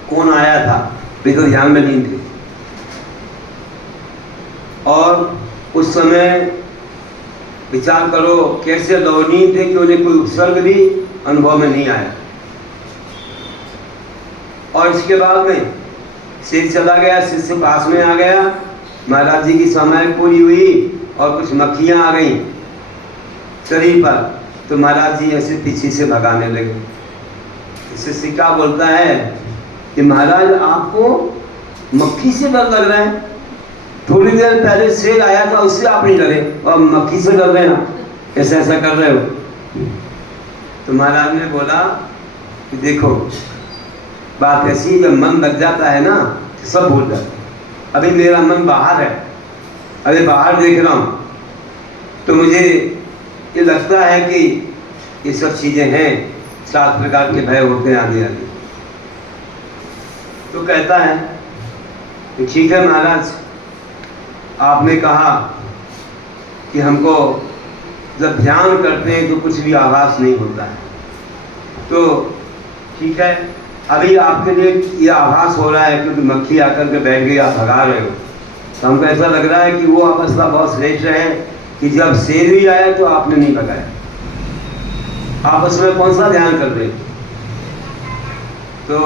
कौन आया था, वे तो ध्यान में नहीं थे। और उस समय विचार करो कैसे लवनीय थे कि उन्हें कोई उपसर्ग भी अनुभव में नहीं आया। और इसके बाद में शेर चला गया, शिष्य पास में आ गया, महाराज जी की समय पूरी हुई और कुछ मक्खियां आ गई शरीर पर। तो महाराज जी ऐसे पीछे से भगाने लगे। शिष्य क्या बोलता है कि महाराज आपको मक्खी से डर लग रहा है, थोड़ी देर पहले शेर आया था उससे आप नहीं डरे और मक्खी से डर रहे हैं, कैसे ऐसा कर रहे हो। तो महाराज ने बोला कि देखो बात ऐसी है, जब मन लग जाता है ना तो सब भूल जाता है। अभी मेरा मन बाहर है, अभी बाहर देख रहा हूँ, तो मुझे ये लगता है कि ये सब चीज़ें हैं, 7 प्रकार के भय होते हैं आदि आदि। तो कहता है कि ठीक है महाराज, आपने कहा कि हमको जब ध्यान करते हैं तो कुछ भी आभास नहीं होता है, तो ठीक है, अभी आपके लिए ये आभास हो रहा है क्योंकि मक्खी आकर के बैठ गई, आप भगा रहे हो। तो हमको ऐसा लग रहा है कि वो अवस्था बहुत श्रेष्ठ है कि जब शेर भी आया तो आपने नहीं भगाया, आप उसमें कौन सा ध्यान कर रहे। तो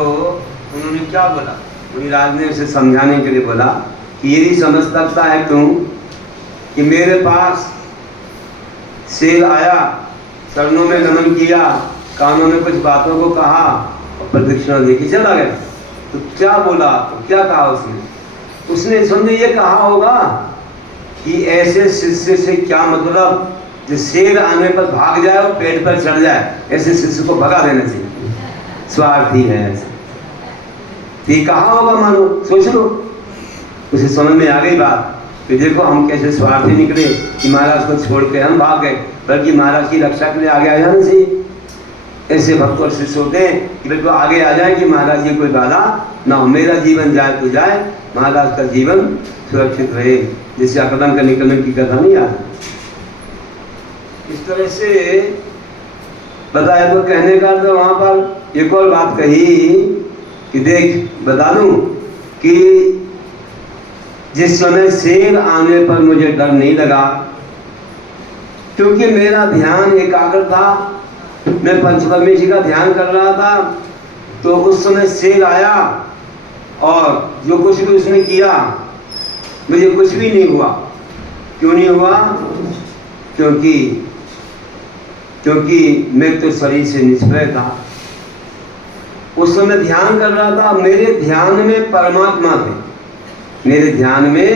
उन्होंने क्या बोला, मुनिराज ने उसे समझाने के लिए बोला कि ये भी समझ सकता है तू कि मेरे पास शेर आया, चरणों में नमन किया, कानों में कुछ बातों को कहा और प्रदक्षिणा देके चला गया। तो क्या बोला, तो क्या कहा उसने समझे ये कहा होगा कि ऐसे शिष्य से क्या मतलब, जो शेर आने पर भाग जाए और पेट पर चढ़ जाए, ऐसे शिष्य को भगा देना चाहिए। स्वार्थी है ऐसे। ये कहा होगा, मानो सोच लो, उसे समझ में आ गई बात कि देखो हम कैसे स्वार्थी निकले कि महाराज को छोड़ के हम भाग गए, बल्कि महाराज की रक्षा के लिए आगे आ जाना चाहिए। ऐसे भक्त और शिष्य होते हैं कि बिल्कुल आगे आ जाए कि महाराज जी कोई बाधा ना हो, मेरा जीवन जाए तो जाए, महाराज का जीवन सुरक्षित रहे, जिससे अकदम का निकलने की कथा नहीं आती। इस तरह से बताया। तो कहने का तो वहां पर एक और बात कही कि देख बता दूं कि जिस समय शेर आने पर मुझे डर नहीं लगा, क्योंकि मेरा ध्यान एकाग्र था, मैं पंचपरमेश्वर का ध्यान कर रहा था। तो उस समय शेर आया और जो कुछ भी उसने किया मुझे कुछ भी नहीं हुआ। क्यों नहीं हुआ? क्योंकि मैं तो शरीर से निष्प्रय था। उस समय ध्यान कर रहा था, मेरे ध्यान में परमात्मा थे, मेरे ध्यान में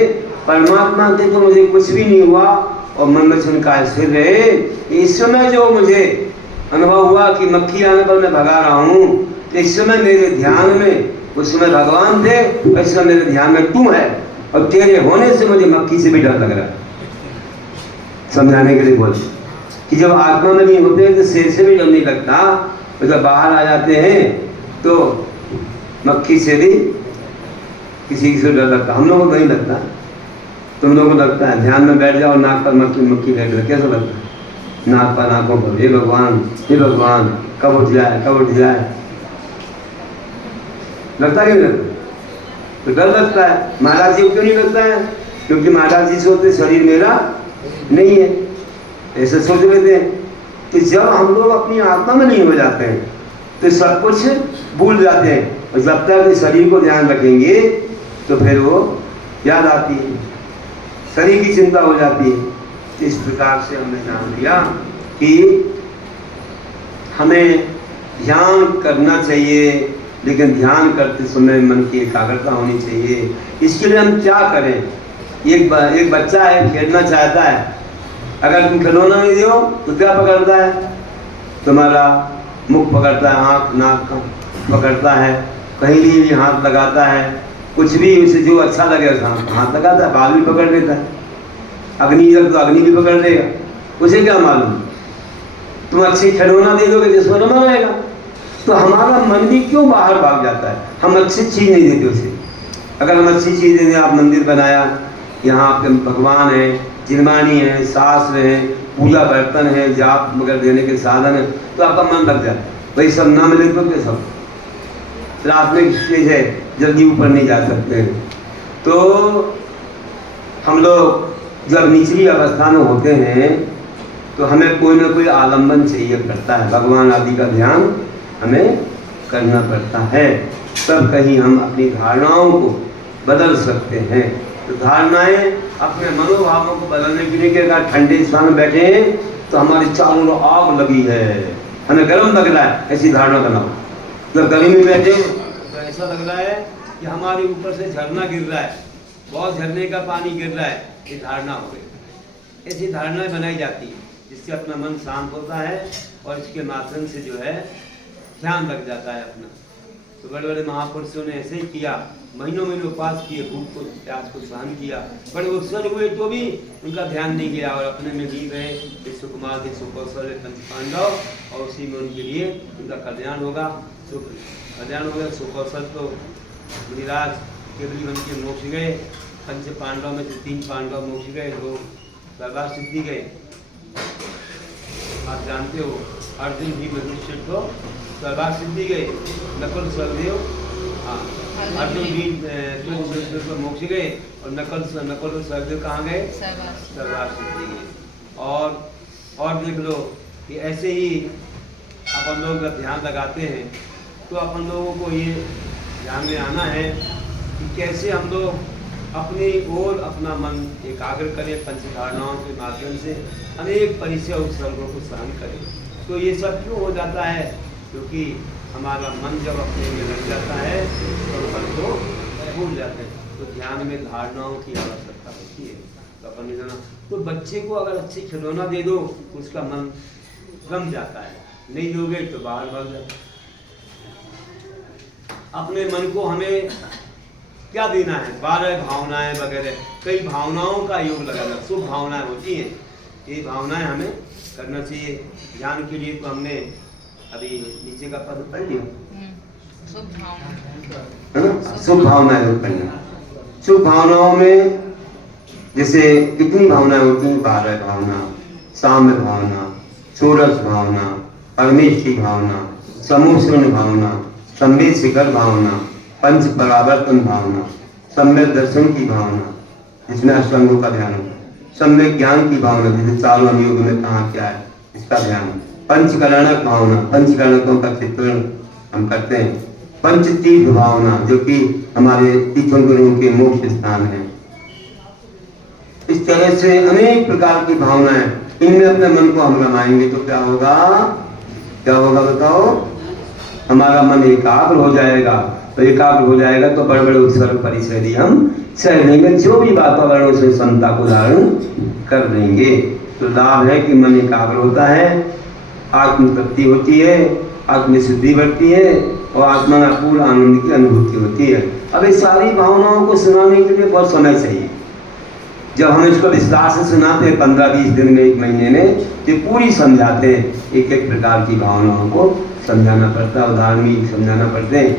परमात्मा थे, तो मुझे कुछ भी नहीं हुआ और मन में छनका स्थिर रहे। इस समय जो मुझे अनुभव हुआ कि मक्खी आने पर मैं भगा रहा हूँ, तो इस समय मेरे ध्यान में उस समय भगवान थे, इस समय मेरे ध्यान में तू है, और तेरे होने से मुझे मक्खी से भी डर लग रहा है। समझाने के लिए बोल कि जब आत्मा में नहीं होते तो शेर से भी डर नहीं लगता, तो जब बाहर आ जाते हैं तो मक्खी से भी किसी से डर लगता। हम लोगों को नहीं लगता, तुम लोगों को लगता है। ध्यान में बैठ जाओ, नाक पर मक्खी बैठ जाए, कैसा लगता है? नाक पर, नाकों पर, हे भगवान कब उठ जाए, लगता है कि नहीं लगता? तो डर लगता है। महाराज जी को क्यों नहीं लगता है? क्योंकि महाराज जी सोचते शरीर मेरा नहीं है, ऐसे सोच लेते हैं। कि जब हम लोग अपनी आत्मा में नहीं हो जाते हैं तो सब कुछ भूल जाते हैं, और जब तक शरीर को ध्यान रखेंगे तो फिर वो याद आती है, शरीर की चिंता हो जाती है। इस प्रकार से हमने जान लिया कि हमें ध्यान करना चाहिए, लेकिन ध्यान करते समय मन की एकाग्रता होनी चाहिए। इसके लिए हम क्या करें? एक बच्चा है, खेलना चाहता है, अगर तुम खिलौना नहीं दो तो क्या पकड़ता है? तुम्हारा मुख पकड़ता है, आँख नाक पकड़ता है, कहीं भी हाथ लगाता है, कुछ भी उसे जो अच्छा लगे हाथ लगाता है, बाल भी पकड़ लेता है। अग्नि जब तो अग्नि भी पकड़ लेगा, उसे क्या मालूम? तुम अच्छी खिलौना दे दोगे जिसमें रमन आएगा। तो हमारा मन भी क्यों बाहर भाग जाता है? हम अच्छी चीज़ नहीं देते उसे। अगर हम अच्छी चीज़ देंगे, आप मंदिर बनाया, यहाँ आपके भगवान है, जिनवानी है, शास्त्र है, पूजा बर्तन है, जाप मगर देने के साधन है, तो आपका मन लग जाए। वही सब ना मिले तो क्या सब प्राथमिक चीज़ है, जल्दी ऊपर नहीं जा सकते हैं। तो हम लोग जब निचली अवस्था में होते हैं तो हमें कोई ना कोई आलम्बन चाहिए पड़ता है, भगवान आदि का ध्यान हमें करना पड़ता है, तब कहीं हम अपनी धारणाओं को बदल सकते हैं। तो धारणाएं अपने मनोभावों को बदलने के लिए, अगर ठंडे स्थान में बैठे हैं तो हमारी चारों ओर आग लगी है, हमें गर्म लग रहा है, ऐसी धारणा बनाओ। जब गर्मी में बैठे तो ऐसा लग रहा है कि हमारे ऊपर से झरना गिर रहा है, बहुत झरने का पानी गिर रहा है, ये धारणा हो गई। ऐसी धारणाएं बनाई जाती है जिससे अपना मन शांत होता है और इसके माध्यम से जो है ध्यान लग जाता है अपना। तो बड़े बड़े महापुरुषों ने ऐसे ही किया, महीनों महीनों उपास किए, भूख को प्यास को सहन किया, बड़े उत्सव हुए तो भी उनका ध्यान नहीं गया और अपने में ही रहे। विश्वकुमार के सुकौशल पंच पांडव, और उसी में उनके लिए उनका कल्याण होगा, कल्याण हो गया। सुकौशल तो मुनिराज केवली बन के मोक्ष गए, पंच पांडव में से 3 पांडव मोक्ष गए, 2 सर्वार्थ सिद्धि गए। आप जानते हो अर्जुन भी युधिष्ठिर को सर्वार्थ सिद्धि गए, नकुल सहदेव, हाँ अर्जुन भी युधिष्ठिर को मोक्ष गए, और नकुल सहदेव कहाँ गए? सर्वार्थ सिद्धि गए। और देख लो कि ऐसे ही अपन लोग जब ध्यान लगाते हैं तो अपन लोगों को ये ध्यान में आना है कि कैसे हम लोग अपनी ओर अपना मन एकाग्र करें, पंच धारणाओं के माध्यम से अनेक परिचय उत्सर्गों को सहन करें। तो ये सब क्यों हो जाता है? क्योंकि हमारा मन जब अपने में लग जाता है तो अपन को भूल जाते हैं। तो ध्यान में धारणाओं की आवश्यकता होती है। तो पापा ने जाना। तो बच्चे को अगर अच्छे खिलौना दे दो तो उसका मन रम जाता है, नहीं दोगे तो बाहर भाग जाता है। अपने मन को हमें क्या देना है? 12 भावनाएं वगैरह, कई भावनाओं का योग लगाना, शुभ भावनाएं होती हैं, ये भावनाएं हमें करना चाहिए। ध्यान के लिए तो हमने अभी नीचे का पद पढ़ लिया, है ना? शुभ भावनाएं योग करना। शुभ भावनाओं में जैसे कितनी भावनाएं होती हैं? 12 भावना, साम्य भावना, षोडश भावना, परमेश की भावना, समूह शून्य भावना, संवेद शिखर भावना, पंच परावर्तन भावना, सम्यक दर्शन की भावना जिसमें अष्टांगों का ध्यान होता है, सम्यक ज्ञान की भावना जैसे चारों अनुयोग में कहाँ क्या है इसका ध्यान, पंचकरणक भावना, पंचकरणकों का चित्रण हम करते हैं, पंचतीर्थ भावना जो कि हमारे तीर्थंकरों के मोक्ष स्थान है। इस तरह से अनेक प्रकार की भावनाएं, इनमें अपने मन को हम रमाएंगे तो क्या होगा? क्या होगा बताओ? हमारा मन एकाग्र हो जाएगा। तो एकाग्र हो जाएगा तो बड़े बड़े उत्सर्ग परिसर हम सह लेंगे, जो भी वातावरण से क्षमता को धारण कर लेंगे। तो लाभ है कि मन एकाग्र होता है, आत्मतृप्ति होती है, आत्मशुद्धि बढ़ती है और आत्मा में पूर्ण आनंद की अनुभूति होती है। अब इस सारी भावनाओं को सुनाने के लिए बहुत समय चाहिए। जब हम इसको विस्तार से सुनाते हैं 15-20 दिन में, 1 महीने में, तो पूरी समझाते हैं, एक एक प्रकार की भावनाओं को समझाना पड़ता है, उदाहरण भी समझाना पड़ते हैं।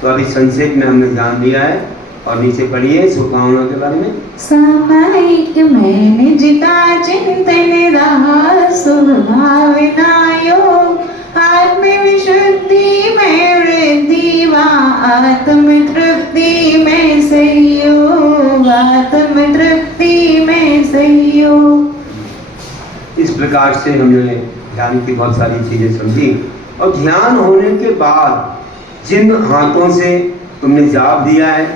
तो अभी संक्षेप में हमने जान लिया है और नीचे पढ़िए शुभ भावना के बारे में। सामायिक में निजता चिंतन रहा शुभ भावना योग, आत्म विशुद्धि में वृद्धि व आत्म तृप्ति में सहयोग, आत्म तृप्ति में सहयोग। इस प्रकार से हमने ध्यान की बहुत सारी चीजें समझी। और ध्यान होने के बाद जिन हाथों से तुमने जाप दिया है,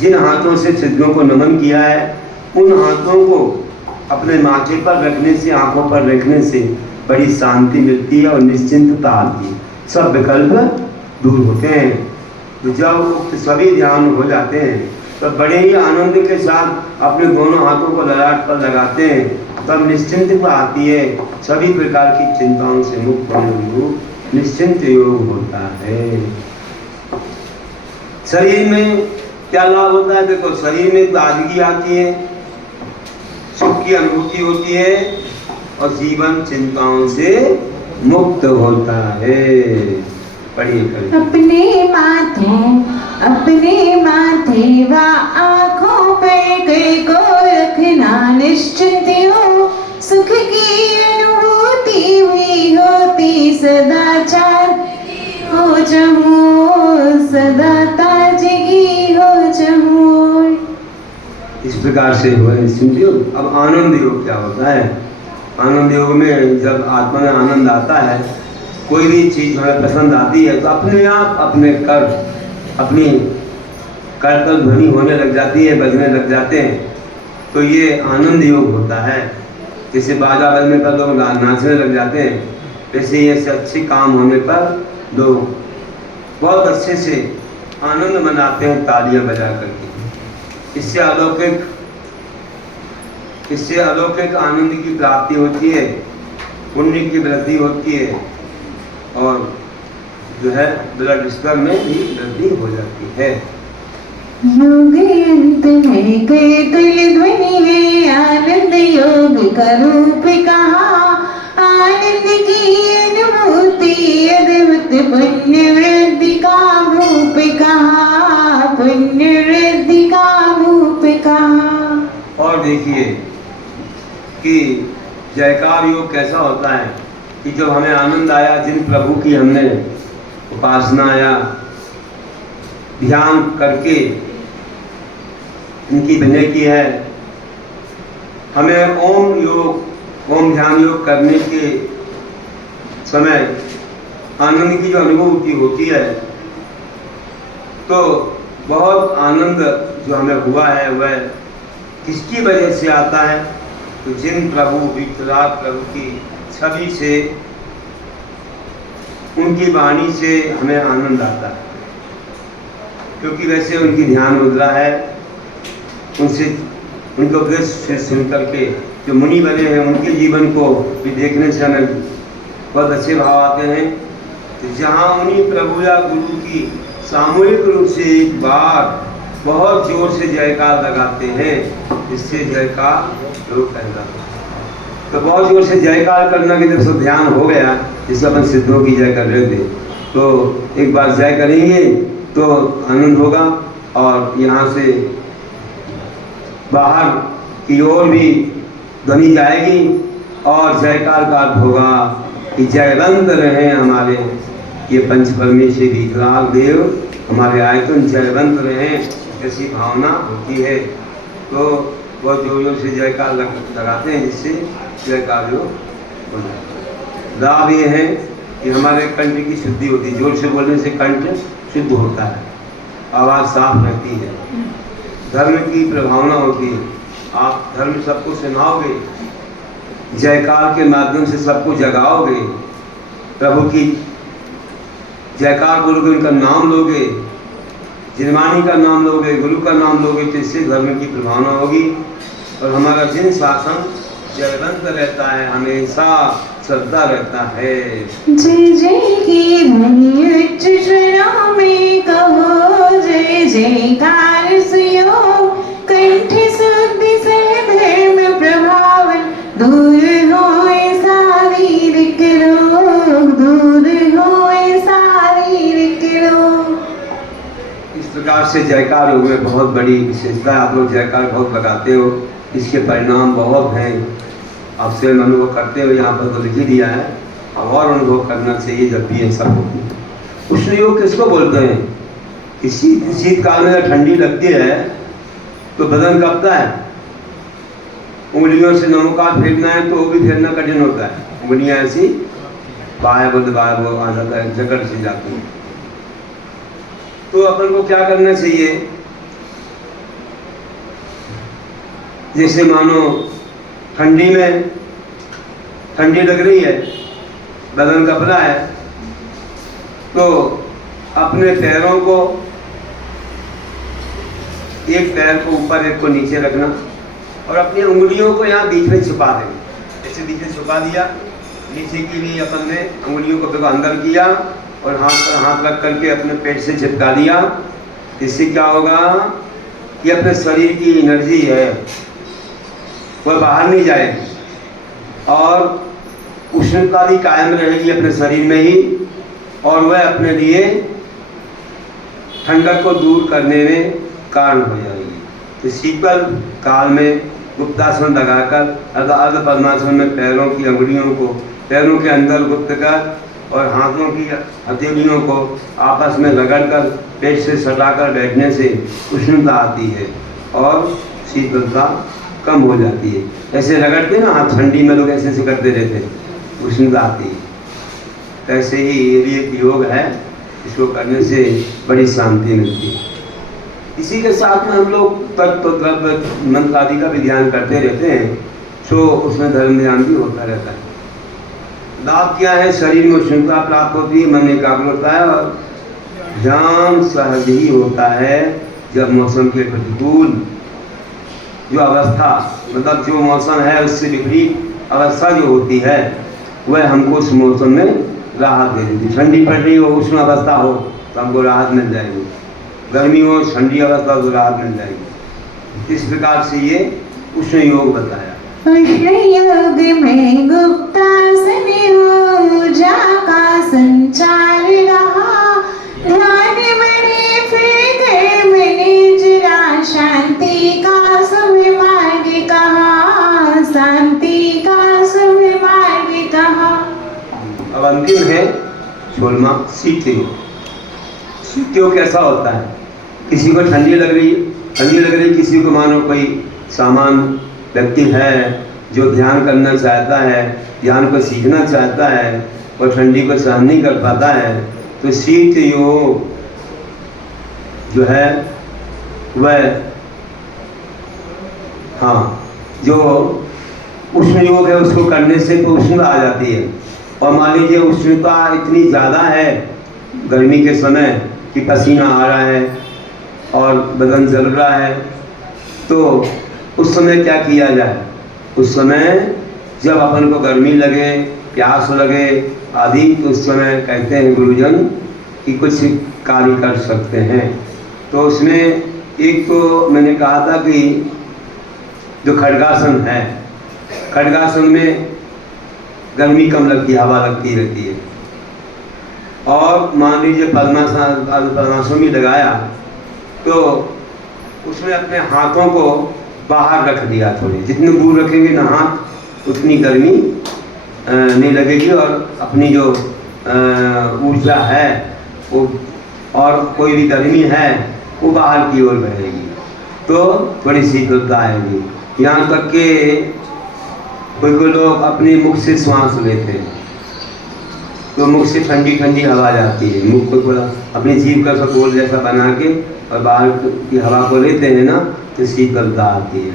जिन हाथों से छिद्रों को नमन किया है, उन हाथों को अपने माथे पर रखने से, आंखों पर रखने से बड़ी शांति मिलती है और निश्चिंतता आती है, सब विकल्प दूर होते हैं। तो जब सभी ध्यान हो जाते हैं तो बड़े ही आनंद के साथ अपने दोनों हाथों को ललाट पर लगाते हैं, तब निश्चिंतता आती है, सभी प्रकार की चिंताओं से मुक्त होने निश्चिंत योग होता है। शरीर में क्या लाभ होता है? देखो, शरीर में ताजगी आती है, सुख की अनुभूति होती है और जीवन चिंताओं से मुक्त होता है। पढ़िए करिए। अपने माथे व आँखों पर कई को रखना निश्चिंत हो, सुख की अनुभूति हुई होती सदाचार हो जमूर, सदा ताजगी हो जमूर। इस प्रकार से हुआ निश्चिंत योग। अब आनंद योग क्या होता है? आनंद योग में जब आत्मा में आनंद आता है, कोई भी चीज हमें पसंद आती है तो अपने आप अपने अपनी करतल ध्वनि होने लग जाती है, बजने लग जाते हैं। तो ये आनंद योग होता है। जैसे बाजा बजने पर लोग नाचने लग जाते हैं, वैसे ये से अच्छे काम होने पर लोग बहुत अच्छे से आनंद मनाते हैं तालियां बजा करके। इससे अलौकिक आनंद की प्राप्ति होती है, पुण्य की वृद्धि होती है और जो है ब्लड स्तर में भी वृद्धि हो जाती है। योग अंत में कई ध्वनि है, आनंद योग का रूप कहा, आनंद की अनुभूति अद्भुत पुण्य वृद्धि का भूप कहा, पुण्य वृद्धि का भूप कहा। और देखिए कि जयकार योग कैसा होता है कि जब हमें आनंद आया, जिन प्रभु की हमने उपासना या ध्यान करके इनकी विनय की है, हमें ओम ध्यान योग करने के समय आनंद की जो अनुभूति होती है, तो बहुत आनंद जो हमें हुआ है वह किसकी वजह से आता है? तो जिन प्रभु विराट प्रभु की छवि से, उनकी वाणी से हमें आनंद आता है, क्योंकि वैसे उनकी ध्यान मुद्रा है, उनसे उनके उपदेश से सुन करके जो मुनि बने हैं उनके जीवन को भी देखने से हमें बहुत अच्छे भाव आते हैं। तो जहाँ मुनि प्रभु या गुरु की सामूहिक रूप से एक बार बहुत जोर से जयकार लगाते हैं, इससे जयकार लोग कहना। तो बहुत जोर से जयकार करना की जब सब ध्यान हो गया, जिससे अपन सिद्धों की जय कर रहे थे, तो एक बार जय करेंगे तो आनंद होगा। और यहाँ से बाहर की ओर भी ध्वनि जाएगी और जयकार का अर्थ होगा कि जयवंत रहे हमारे ये पंच परमेश्वरी विकराल देव, हमारे आयतन जयवंत रहे, ऐसी भावना होती है। तो बहुत जोर जोर से जयकार लगाते हैं, जिससे जयकार जो हो जाता है। लाभ ये है कि हमारे कंठ की शुद्धि होती है, जोर से बोलने से कंठ शुद्ध होता है, आवाज़ साफ रहती है, धर्म की प्रभावना होती है। आप धर्म सबको सुनाओगे, जयकार के माध्यम से सबको जगाओगे, प्रभु की जयकार बोलोगे, उनका नाम लोगे, जिनवानी का नाम लोगे, गुरु का नाम लोगे, तो इससे धर्म की प्रभावना होगी और हमारा जिन शासन जयवंत रहता है, हमेशा श्रद्धा रहता है। जय जय की ध्वनि उच्च स्वरों में कहो, जय जयकार सुयोग, कंठ शुद्धि से धर्म प्रभावन, दूर होए शारीरिक रोग, दूर होए शारीरिक रोग। इस प्रकार से जयकार योग में बहुत बड़ी विशेषता है। आप लोग जयकार बहुत लगाते हो, इसके परिणाम बहुत हैं। आप स्वयं अनुभव करते हो, यहाँ पर तो लिख ही दिया है, और अनुभव करना चाहिए जब भी ऐसा हो। उष्ण योग किसको बोलते हैं? शीत काल में जब ठंडी लगती है तो बदन कँपता है, उंगलियों से नमोकार फेरना है तो वो भी फेरना कठिन होता है, उंगलियाँ ऐसी बाएं बुध बाएं वो आ जाता है, जकड़ सी जाती है। तो अपन को क्या करना चाहिए? जैसे मानो ठंडी में ठंडी लग रही है, बदन कँप रहा है, तो अपने पैरों को, एक पैर को ऊपर एक को नीचे रखना और अपनी उंगलियों को यहाँ बीच में छुपा देंगे। ऐसे बीच में छुपा दिया, नीचे की भी अपन ने उंगलियों को देखो अंदर किया और हाथ पर हाथ रख करके अपने पेट से चिपका दिया। इससे क्या होगा कि अपने शरीर की एनर्जी है वह बाहर नहीं जाएगी और उष्णता भी कायम रहेगी अपने शरीर में ही, और वह अपने लिए ठंडक को दूर करने में कारण हो जाएगी। तो शीतल काल में गुप्तासन लगाकर अर्ध पद्मासन में पैरों की अंगुलियों को पैरों के अंदर गुप्त कर और हाथों की हथेलियों को आपस में रगड़कर पेट से सटाकर बैठने से उष्णता आती है और शीतलता कम हो जाती है। ऐसे रगड़ते ना हाथ, ठंडी में लोग ऐसे करते रहते हैं, उष्णता आती है। ऐसे ही ये भी एक योग है, इसको करने से बड़ी शांति मिलती है। इसी के साथ में हम लोग तत्व द्रव्य मंत्र आदि का भी ध्यान करते रहते हैं, तो उसमें धर्म ध्यान भी होता रहता है। लाभ क्या है? शरीर में उष्णता प्राप्त होती है, मन एकाग्र होता है और ध्यान सहज ही होता है। जब मौसम के प्रतिकूल जो अवस्था, मतलब जो मौसम है उससे विपरीत अवस्था जो होती है, वह हमको उस मौसम में राहत दे देती। ठंडी पड़ रही हो, उष्ण अवस्था हो तो हमको राहत मिल जाएगी, गर्मी हो ठंडी अवस्था तो राहत मिल जाएगी। इस प्रकार से ये उष्ण योग बताया। उष्ण योग में गुप्तासन ऊर्जा का संचार रहा, ध्यान मणि फिर धर्म निजरा, शांति का सुविमार्ग कहा, शांति का सुविमार्ग कहा। अब अंतिम है 16वां शीत योग। शीत योग कैसा होता है? किसी को ठंडी लग रही है, किसी को मानो कोई सामान व्यक्ति है जो ध्यान करना चाहता है, ध्यान को सीखना चाहता है और ठंडी को सहन नहीं कर पाता है, तो शीत योग जो है वह जो उष्ण योग है उसको करने से तो उष्णता आ जाती है। और मान लीजिए उष्णता इतनी ज़्यादा है गर्मी के समय कि पसीना आ रहा है और बदन जल रहा है, तो उस समय क्या किया जाए? उस समय जब अपन को गर्मी लगे, प्यास लगे आदि, तो उस समय कहते हैं गुरुजन कि कुछ कार्य कर सकते हैं। तो उसमें एक तो मैंने कहा था कि जो खड्गासन है, खड्गासन में गर्मी कम लगती है, हवा लगती रहती है। और मान लीजिए पद्मासन भी लगाया तो उसमें अपने हाथों को बाहर रख दिया, थोड़े जितने दूर रखेंगे ना हाथ उतनी गर्मी नहीं लगेगी, और अपनी जो ऊर्जा है वो और कोई भी गर्मी है वो बाहर की ओर बहेगी, तो थोड़ी शीतलता आएगी। यहाँ तक कि कोई लोग अपने मुख से श्वास लेते हैं तो मुख से ठंडी ठंडी हवा जाती है, मुख को थोड़ा अपनी जीभ का सपोल जैसा बना के और बाहर की हवा को लेते हैं ना, तो शीतलता आती है।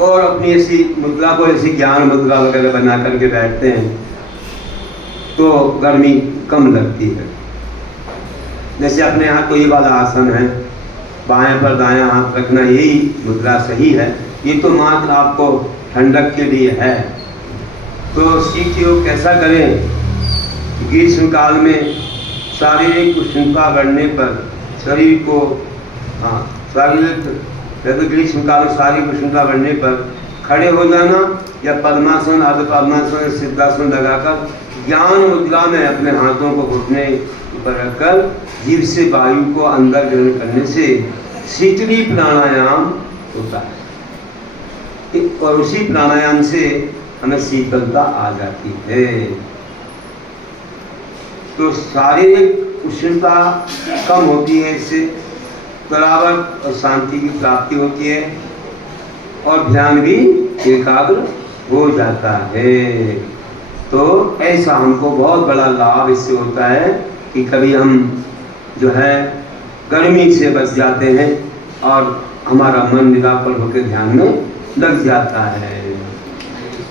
और अपनी ऐसी मुद्रा को, ऐसी ज्ञान मुद्रा वगैरह बना करके बैठते हैं तो गर्मी कम लगती है। जैसे अपने यहाँ कोई वाला आसन है, बाएं पर दायां हाथ रखना, यही मुद्रा सही है। ये तो मात्र आपको ठंडक के लिए है। तो शीत योग कैसा करें? ग्रीष्म काल में शारीरिक उष्णता बढ़ने पर शरीर को, शारीरिक तो ग्रीष्म काल में शारीरिक उष्णता बढ़ने पर खड़े हो जाना या पद्मासन, आधे पद्मासन, सिद्धासन लगाकर ज्ञान मुद्रा में अपने हाथों को घुटने पर रखकर जीभ से वायु को अंदर ग्रहण करने से शीतली प्राणायाम होता है, और उसी प्राणायाम से हमें शीतलता आ जाती है। तो शारीरिक उष्णता कम होती है, इससे बराबर और शांति की प्राप्ति होती है और ध्यान भी एकाग्र हो जाता है। तो ऐसा हमको बहुत बड़ा लाभ इससे होता है कि कभी हम जो है गर्मी से बच जाते हैं और हमारा मन निरापद होकर ध्यान में लग जाता है।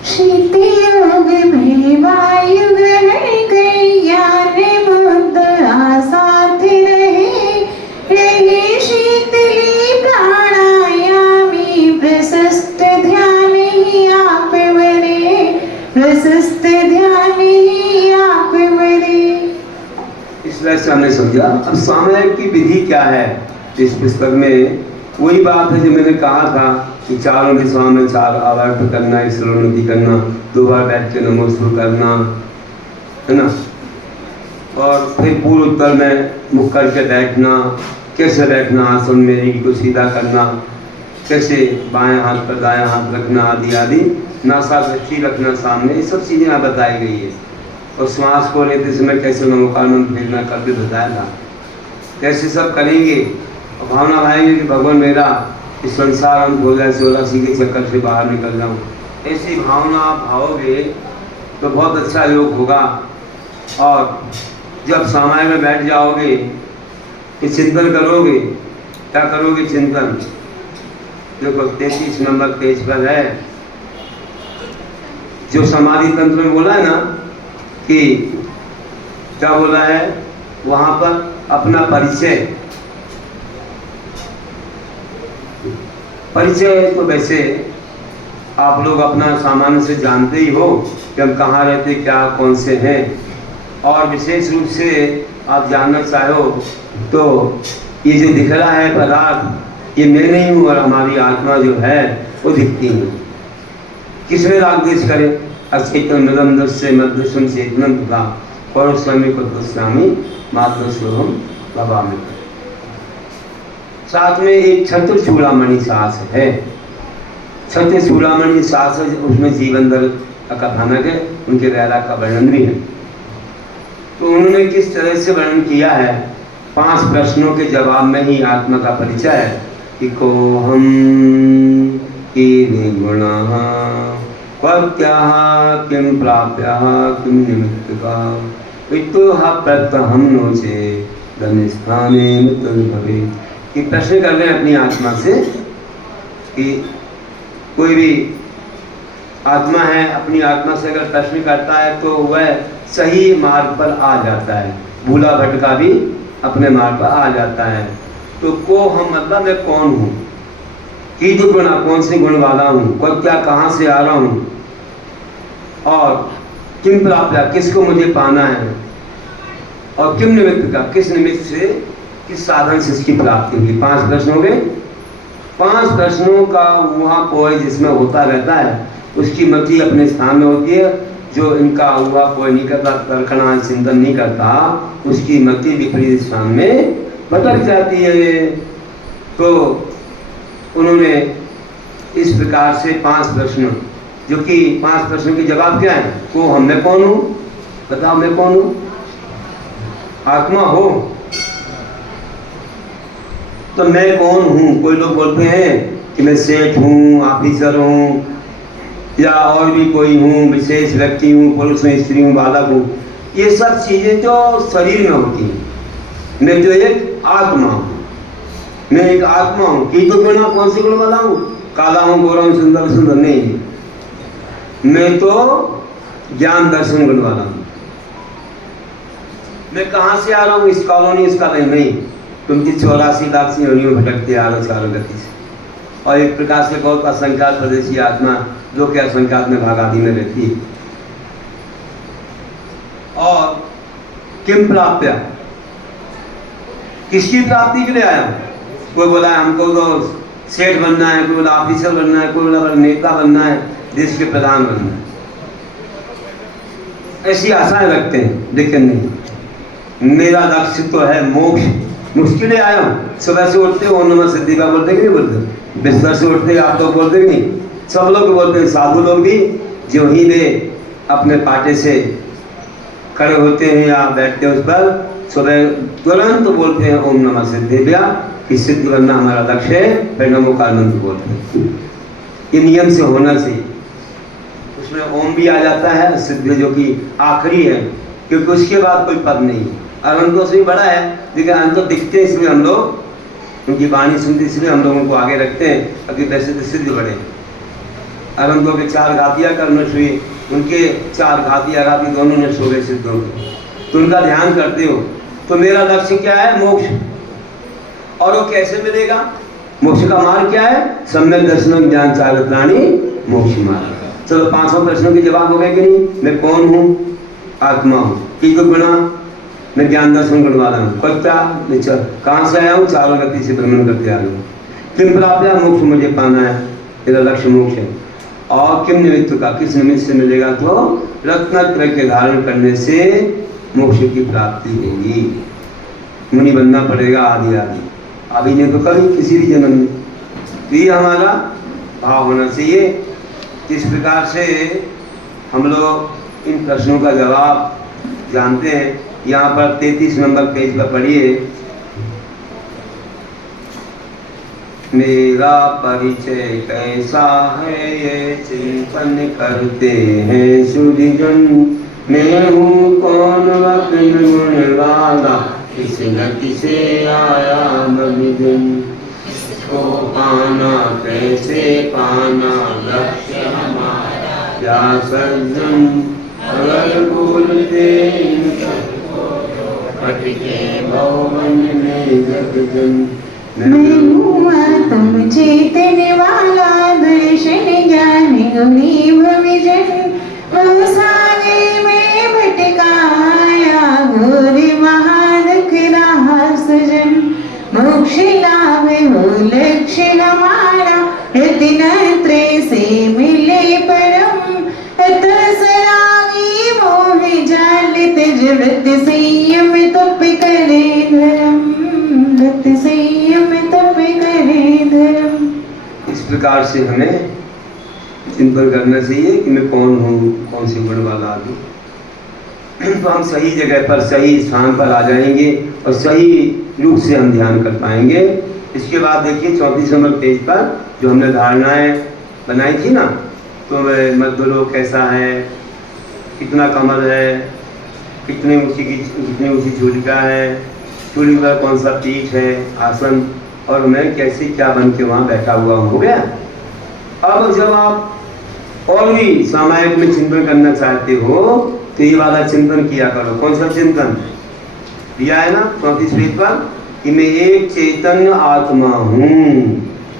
शीत योग में वायु ग्रहण कर ज्ञान मुद्रा साथ रहे, रहे शीतली प्राणायामी प्रशस्त ध्यान ही आप बने, प्रशस्त ध्यान ही आप बने। इस तरह से हमने समझा। अब सामयिक की विधि क्या है इस पुस्तक में? वही बात है जो मैंने कहा था कि चारों दिशाओं में 4 आवर्त करना, ईश्वरोन्नति करना, 2 बार बैठ के नमो शुरू करना, है ना, और फिर पूर्व उत्तर में मुख करके बैठना, कैसे बैठना, आसन में रीढ़ को सीधा करना, कैसे बाएं हाथ पर दायां हाथ रखना आदि आदि, नासाग्रथि रखना सामने, ये सब चीज़ें यहाँ बताई गई है। और श्वास को लेते समय कैसे नमोकार मंत्र फेरना करके बताया था, कैसे सब करेंगे और भावना भाएंगे कि भगवान मेरा इस संसार अंत हो जाए, 84 के चक्कर से बाहर निकल जाऊँ। ऐसी भावना आप भाओगे तो बहुत अच्छा योग होगा। और जब समय में बैठ जाओगे कि चिंतन करोगे, क्या करोगे चिंतन? देखो 33 नंबर पेज पर है, जो समाधि तंत्र में बोला है ना कि क्या बोला है वहाँ पर? अपना परिचय। परिचय तो वैसे आप लोग अपना सामान्य से जानते ही हो कि हम कहाँ रहते, क्या कौन से हैं। और विशेष रूप से आप जानना चाहो तो ये जो दिख रहा है पदार्थ, ये मैं नहीं हूँ और हमारी आत्मा जो है वो दिखती है। किसमें राग देश करें? अचेतन मृदम दस्य मध्यम चेतन तथा पौरुषमी को दुष्यामी मात्र स्वयं बाबा में। साथ में एक छत्र चूड़ामणि सास है, छत्र चूड़ामणि सास है, उसमें जीवनदर का कथानक है, उनके रैला का वर्णन भी है। तो उन्होंने किस तरह से वर्णन किया है? 5 प्रश्नों के जवाब में ही आत्मा का परिचय है कि को हम कीनि गुणाः पत्याः किं प्राप्याः किं निमित्तकाः इत्युह प्रत्यहं नो चेत् धन्यस्थाने तद्भवेत्। कि प्रश्न कर रहे हैं अपनी आत्मा से कि कोई भी आत्मा है, अपनी आत्मा से अगर प्रश्न करता है तो वह सही मार्ग पर आ जाता है, भूला भटका भी अपने मार्ग पर आ जाता है। तो को हम मतलब मैं कौन हूँ, कीदृक् गुणा, कौन से गुण वाला हूँ, क्या कहाँ से आ रहा हूँ, और किम प्राप्या, किसको मुझे पाना है, और किम निमित्त का, किस निमित्त से, किस साधन से इसकी प्राप्ति होगी। 5 प्रश्न हो गए। 5 प्रश्नों का वहाँ पोय जिसमें होता रहता है उसकी मति अपने स्थान में होती है। जो इनका हुआ पोय नहीं करता, तर्कना चिंतन नहीं करता, उसकी मति विपरीत स्थान में भटक जाती है। तो उन्होंने इस प्रकार से 5 प्रश्न, जो कि 5 प्रश्नों के जवाब क्या है, को हम, मैं कौन हूँ, बताओ मैं कौन हूँ, आत्मा हो तो मैं कौन हूँ। कोई लोग बोलते हैं कि मैं सेठ हूँ, ऑफिसर हूँ, या और भी कोई हूँ, विशेष व्यक्ति हूँ, पुरुष हूँ, स्त्री हूँ, बालक हूँ। ये सब चीजें तो शरीर में होती हैं। मैं जो एक आत्मा हूँ, मैं एक आत्मा हूँ। की तो गुण, कौन से गुण वाला हूँ, काला हूँ, गोरा हूँ, सुंदर सुंदर नहीं, मैं तो ज्ञान दर्शन गुण वाला हूँ। मैं कहाँ से आ रहा हूँ, इस कॉलोनी इस कॉलोनी नहीं, तुमकी 84 लाख सी योनियों भटकते आ रहा चारों गति से। और एक प्रकार से बहुत असंख्यात प्रदेशी आत्मा जो कि असंख्यात में भाग आदि में रहती है। और किम प्राप्या, किसकी प्राप्ति के लिए आया। कोई बोला हमको तो सेठ बनना है, कोई बोला ऑफिसर बनना है, कोई बोला नेता बनना है, देश के प्रधान बनना है। ऐसी आशाएं रखते हैं, लेकिन नहीं, मेरा लक्ष्य तो है मोक्ष। मुश्किल आया हूँ। सुबह से उठते हो ओम नमः सिद्धि का बोलते कि नहीं बोलते, बिस्तर से उठते आप लोग बोलते कि नहीं, सब लोग बोलते हैं। साधु लोग भी जो ही वे अपने पाटे से खड़े होते हैं या बैठते हैं उस पर, सुबह तुरंत बोलते हैं ओम नमः सिद्धिभ्या, कि सिद्ध बनना हमारा लक्ष्य है, फिर नमो का आनंद बोलते हैं। ये नियम से होना चाहिए। उसमें ओम भी आ जाता है, सिद्ध जो कि आखिरी है, क्योंकि उसके बाद कोई पद नहीं है। अनंतों से भी बड़ा है, लेकिन अनंत दिखते हैं इसलिए हम लोग उनकी वाणी सुनते, इसलिए हम लोग उनको आगे रखते हैं। अभी वैसे तो सिद्ध बड़े अनंतों के 4 घातियाँ कर्म हुई, उनके 4 घातियाँ घाती दोनों ने सो गए सिद्धों के, तो उनका ध्यान करते हो। तो मेरा लक्ष्य क्या है, मोक्ष। और वो कैसे मिलेगा, मोक्ष का मार्ग क्या है, सम्यक दर्शन ज्ञान चार प्राणी मोक्ष मार्ग। चलो 500 प्रश्नों के जवाब हो गए कि नहीं। मैं कौन हूँ, आत्मा हूँ। की तो गुणा, मैं ज्ञान दर्शन गुण वाला हूँ। कहाँ से आया हूँ, चारों गति से भ्रमण करते आ रहा हूँ। किम प्राप्या, मोक्ष मुझे पाना है, मेरा लक्ष्य मोक्ष है। और किम निमित्त का, किस निमित्त से मिलेगा, तो रत्नत्रय के धारण करने से मोक्ष की प्राप्ति होगी। मुनि बनना पड़ेगा आदि आदि, अभी नहीं तो कभी किसी भी जन्म में। तो ये हमारा भाव होना चाहिए। इस प्रकार से हम लोग इन प्रश्नों का जवाब जानते हैं। यहाँ पर 33 नंबर पेज पर पढ़िए। मेरा परिचय कैसा है ये चिंतन करते हैं सुधिजन। मैं हूँ कौन वकील गुण वाला, किस गति से आया मविजन। इसको पाना कैसे पाना, लक्ष्य हमारा क्या सज्जन। अगर बोलते के भवन में जगजन। मैं हूँ आत्म चेतन वाला, दर्शन ज्ञान गुणी भविजन। वो सागे में भटकाया, घोर महादुख रहा सजन। मोक्ष लाभ हो लक्ष्य हमारा, रत्नत्रय से मिले परम। अतः सरागी मोह जाल त्यज, व्रत संयम तप करे धर्म। व्रत संयम तप करे धर्म। इस प्रकार से हमें चिंतन करना चाहिए कि मैं कौन हूँ, कौन से गुण वाला आदमी। तो हम सही जगह पर, सही स्थान पर आ जाएंगे और सही रूप से हम ध्यान कर पाएंगे। इसके बाद देखिए 34 नंबर पेज पर जो हमने धारणाएं बनाई थी ना, तो मध्यलोक कैसा है, कितना कमल है, कितनी ऊंची चूलिका है, चूली पर कौन सा पीठ है, आसन, और मैं कैसे क्या बन के वहाँ बैठा हुआ हूँ। हो गया। अब जब आप और भी सामायिक में चिंतन करना चाहते हो तो ये वाला चिंतन किया करो। कौन सा चिंतन दिया है ना 34 पेज पर, कि मैं एक चैतन्य आत्मा हूँ।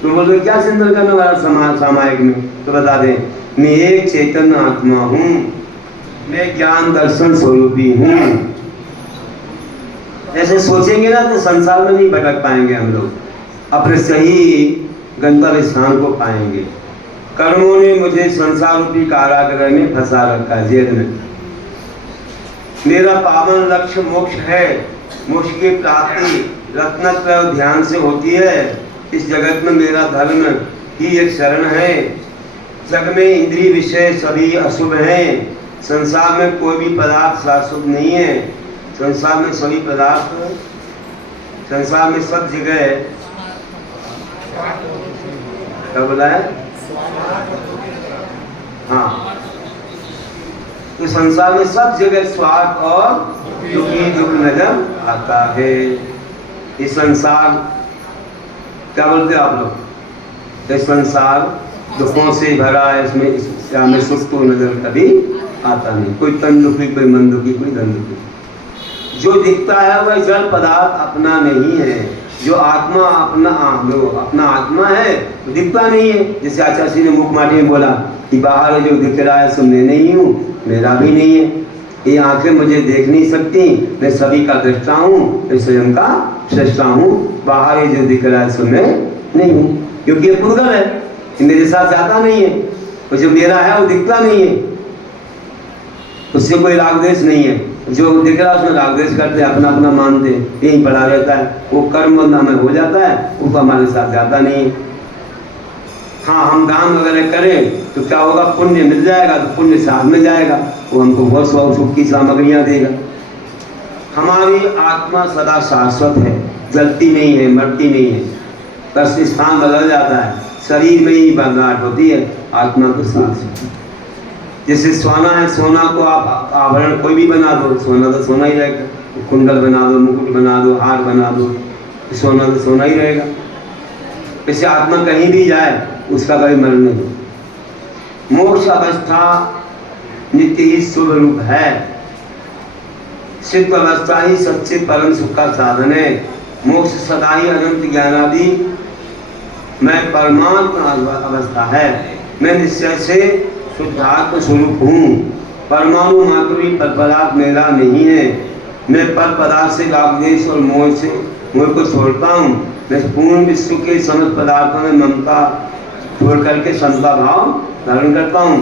तो बोलो क्या चिंतन करने वाला सामायिक में, तो बता दें मैं एक चैतन्य आत्मा हूँ, मैं ज्ञान दर्शन स्वरूपी हूँ। ऐसे सोचेंगे ना तो संसार में नहीं भटक पाएंगे हम लोग, अपने सही गंतव्य स्थान को पाएंगे। कर्मों ने मुझे संसार रूपी कारागृह में फंसा रखा है, जेल में। मेरा पावन लक्ष्य मोक्ष है। मोक्ष की प्राप्ति रत्नत्रय ध्यान से होती है। इस जगत में मेरा धर्म ही एक शरण है। जग में इंद्रिय विषय सभी अशुभ हैं। संसार में कोई भी पदार्थ शाश्वत नहीं है। संसार में सभी पदार्थ, संसार में सब जगह क्या बोला है? हाँ, तो संसार में सब जगह स्वार्थ और दुखी दुख नजर आता है। ये संसार क्या बोलते हैं आप लोग? ये संसार दुखों से भरा है, इसमें सुख तो नजर कभी आता नहीं। कोई तन दुखी, कोई मन दुखी, कोई धन दुखी। जो दिखता है वह जड़ पदार्थ अपना नहीं है। जो आत्मा अपना आत्मा है तो दिखता नहीं है। जैसे आचार्य जी ने मुखमाटी में बोला कि बाहर जो दिख रहा है सो मैं नहीं हूँ, मेरा भी नहीं है। ये आंखें मुझे देख नहीं सकती, मैं सभी का दृष्टा हूँ, मैं स्वयं का सृष्टा हूँ। बाहर ये जो दिख रहा है सो मैं नहीं हूँ, क्योंकि ये पुर्गल है, मेरे साथ जाता नहीं है। और जो मेरा है वो दिखता नहीं है, उससे कोई राग द्वेष नहीं है। जो दिख रहा है उसमें राग द्वेष करते, अपना अपना मानते, यही पड़ा रहता है। वो कर्म बंधा में हो जाता है, वो हमारे साथ जाता नहीं है। हाँ, हम दान वगैरह करें तो क्या होगा? पुण्य मिल जाएगा, तो पुण्य साथ में जाएगा, वो हमको बहुत सुख की सामग्रियाँ देगा। हमारी आत्मा सदा शाश्वत है, जलती नहीं है, मरती नहीं है। बस स्थान बदल जाता है, शरीर में ही बदलाव होती है, आत्मा तो शाश्वत है। जैसे सोना है, सोना को आप आभरण कोई भी बना दो, सोना तो सोना ही रहेगा। कुंडल बना दो, मुकुट बना दो, हार बना दो, सोना तो सोना ही रहेगा। ऐसे आत्मा कहीं भी जाए उसका कभी मरण नहीं। मोक्ष अवस्था नित्य ही शुभ रूप है। सिद्ध अवस्था ही सच्चे परम सुख का साधन है। मोक्ष सदा ही अनंत ज्ञानादि मैं परमात्मा अवस्था है। मैं निश्चय से शुद्धात्म स्वरूप हूँ। परमाणु मात्र भी पर पदार्थ मेरा नहीं है। मैं पर पदार्थ से राग द्वेष और मोह को छोड़ता हूँ। मैं पूर्ण विश्व के समस्त पदार्थों में ममता छोड़ करके समता भाव धारण करता हूँ।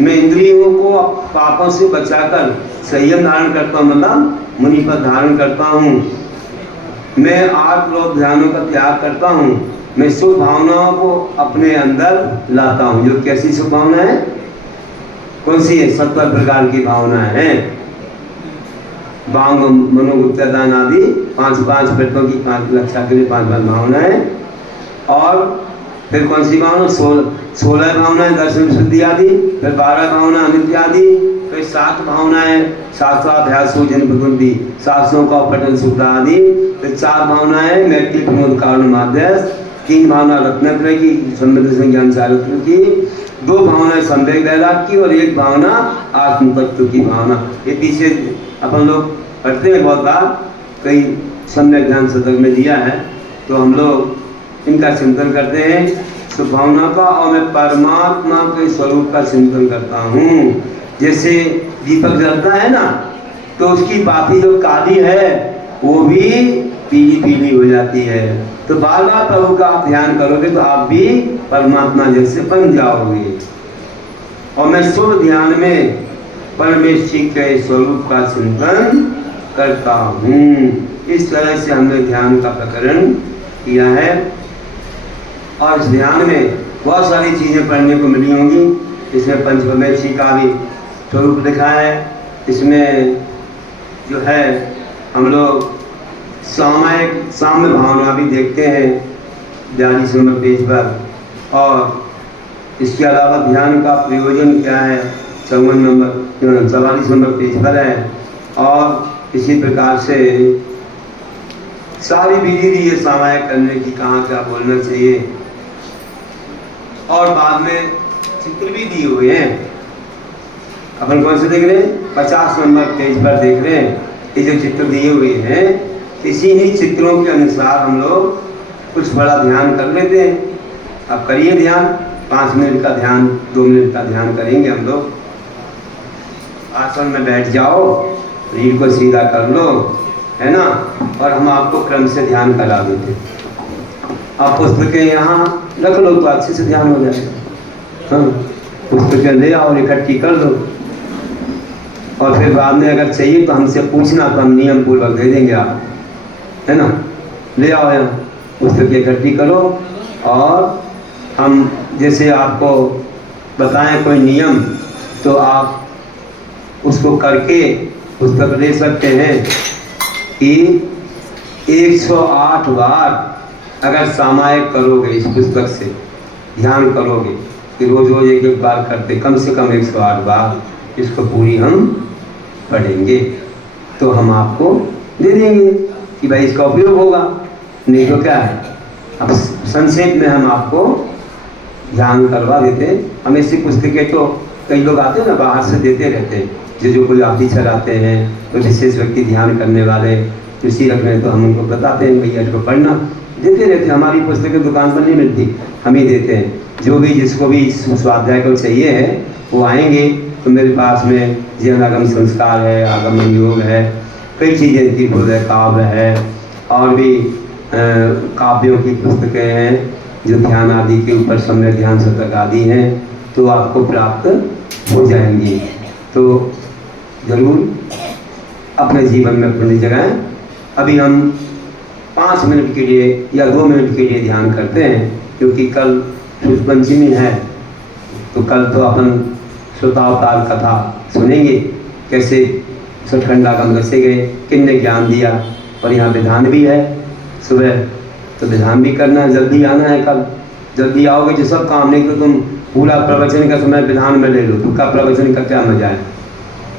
मैं इंद्रियों को पापों से बचाकर संयम धारण करता हूँ, मतलब मुनि पर धारण करता हूँ। मैं आठ लोक ध्यानों का त्याग करता हूँ। मैं सुख भावनाओं को अपने अंदर लाता हूँ। जो कैसी सुख भावना है? कौन सी है? 70 प्रकार की भावनाएं हैं। वांग मनोगुप्त दान आदि 5 पेटों की 5 रक्षा के लिए 5 भावनाएं। और फिर कौन सी भावना? 16 भावनाएं दर्शन शुद्धि आदि। फिर 12 भावना अनित्य आदि। फिर 7 भावनाएं शास्त्राभ्यास जिन शास्त्रों का पठन सुख आदि। फिर 4 भावनाएं मैत्री प्रमोद कारण माध्यस। 3 भावना रत्नत्रय की संवेद ज्ञान चारित्र की। 2 भावनाएं संवेग वैराग की और 1 भावना आत्म तत्व की भावना। ये पीछे अपन लोग पढ़ते हैं बहुत बार, कई सम्यक ज्ञान शतक में दिया है, तो हम लोग इनका चिंतन करते हैं शुभ भावना का। और मैं परमात्मा के स्वरूप का चिंतन करता हूँ। जैसे दीपक जलता है ना, तो उसकी बाती जो काली है वो भी पीली पीली हो जाती है। तो बार बार प्रभु का आप ध्यान करोगे तो आप भी परमात्मा जैसे बन जाओगे। और मैं शुभ ध्यान में परमेश्वर के स्वरूप का चिंतन करता हूँ। इस तरह से हमने ध्यान का प्रकरण किया है। और इस ध्यान में बहुत सारी चीज़ें पढ़ने को मिली होंगी। इसमें पंचपरमेश्वरी का भी स्वरूप लिखा है। इसमें जो है हम लोग साम्य भावना भी देखते हैं 42 नंबर पेज पर। और इसके अलावा ध्यान का प्रयोजन क्या है 44 नंबर पेज पर है। और इसी प्रकार से सारी विधि दी है सामायिक करने की, कहाँ क्या बोलना चाहिए। और बाद में चित्र भी दिए हुए हैं। अपन कौन से देख रहे हैं? 50 नंबर पेज पर देख रहे हैं। ये जो चित्र दिए हुए हैं, इसी ही चित्रों के अनुसार हम लोग कुछ बड़ा ध्यान कर लेते हैं। अब करिए ध्यान, 5 मिनट का ध्यान, 2 मिनट का ध्यान करेंगे हम लोग। आसन में बैठ जाओ, रीढ़ को सीधा कर लो, है ना, और हम आपको क्रम से ध्यान करा देते। आप पुस्तकें यहाँ रख लो तो अच्छे से ध्यान हो जाएगा। हाँ, पुस्तकें ले आओ, इकट्ठी कर लो, और फिर बाद में अगर चाहिए तो हमसे पूछना, तो हम नियम पूर्वक दे देंगे आप, है ना। ले आओ यहाँ, पुस्तकें इकट्ठी करो, और हम जैसे आपको बताएं कोई नियम, तो आप उसको करके पुस्तक ले सकते हैं कि 108 बार अगर सामायिक करोगे, इस पुस्तक से ध्यान करोगे कि रोज रोज एक एक बार करते, कम से कम 108 बार इसको पूरी हम पढ़ेंगे, तो हम आपको दे देंगे कि भाई इसका उपयोग होगा। नहीं तो क्या है, अब संक्षेप में हम आपको ध्यान करवा देते हैं। हम ऐसी पुस्तकें तो कई लोग आते हैं ना, बाहर से देते रहते हैं, जो कोई ऑफिस चलाते हैं, तो विशेष व्यक्ति ध्यान करने वाले कृषि रख रहे हैं, तो हम उनको बताते हैं भैया इसको पढ़ना, देते रहते हैं। हमारी पुस्तकें दुकान पर नहीं मिलती, हम ही देते हैं। जो भी जिसको भी स्वाध्याय को चाहिए है वो आएंगे, तो मेरे पास में जीवन आगम संस्कार है, आगमन योग है, कई चीज़ें थी, हृदय काव्य है, और भी काव्यों की पुस्तकें हैं जो ध्यान आदि के ऊपर, सम्यक ध्यान शतक आदि हैं, तो आपको प्राप्त हो जाएंगी। तो ज़रूर अपने जीवन में पुण्य जगाएं। अभी हम 5 मिनट के लिए या 2 मिनट के लिए ध्यान करते हैं, क्योंकि कल शुद्ध पंचमी है, तो कल तो अपन श्रोतावतार कथा सुनेंगे, कैसे सचखंडागम रचे गए, किसने ज्ञान दिया, और यहाँ विधान भी है सुबह, तो विधान भी करना है। जल्दी आना है, कल जल्दी आओगे जो सब काम, नहीं तो तुम पूरा प्रवचन का समय विधान में ले लो, तो का प्रवचन का क्या मजा है।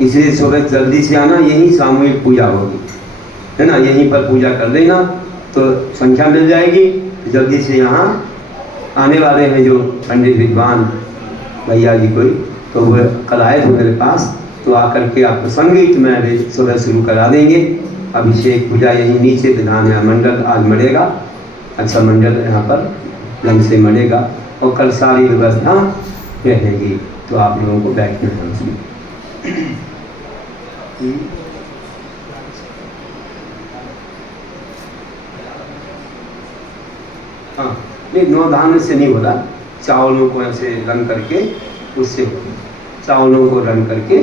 इसलिए सुबह जल्दी से आना, यही सामूहिक पूजा होगी, है ना, यहीं पर पूजा कर लेना तो संख्या मिल जाएगी। जल्दी से यहाँ आने वाले हैं जो पंडित विद्वान भैया जी कोई, तो वो कल आए थे मेरे पास, तो आकर के आपको संगीत में भी सुबह शुरू करा देंगे। अभिषेक पूजा यहीं नीचे विधान है, मंडल आज मरेगा, अच्छा मंडल यहाँ पर ढंग से मरेगा, और कल सारी व्यवस्था रहेगी, तो आप लोगों को बैठना है उसमें। हाँ, नहीं, 9 धान से नहीं होता, चावलों को ऐसे रंग करके उससे होगा, चावलों को रंग करके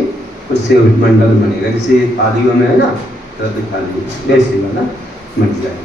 उससे मंडल बनेगा, जैसे थालियों में है ना, तो थाली वैसे वाला बन जाएगा।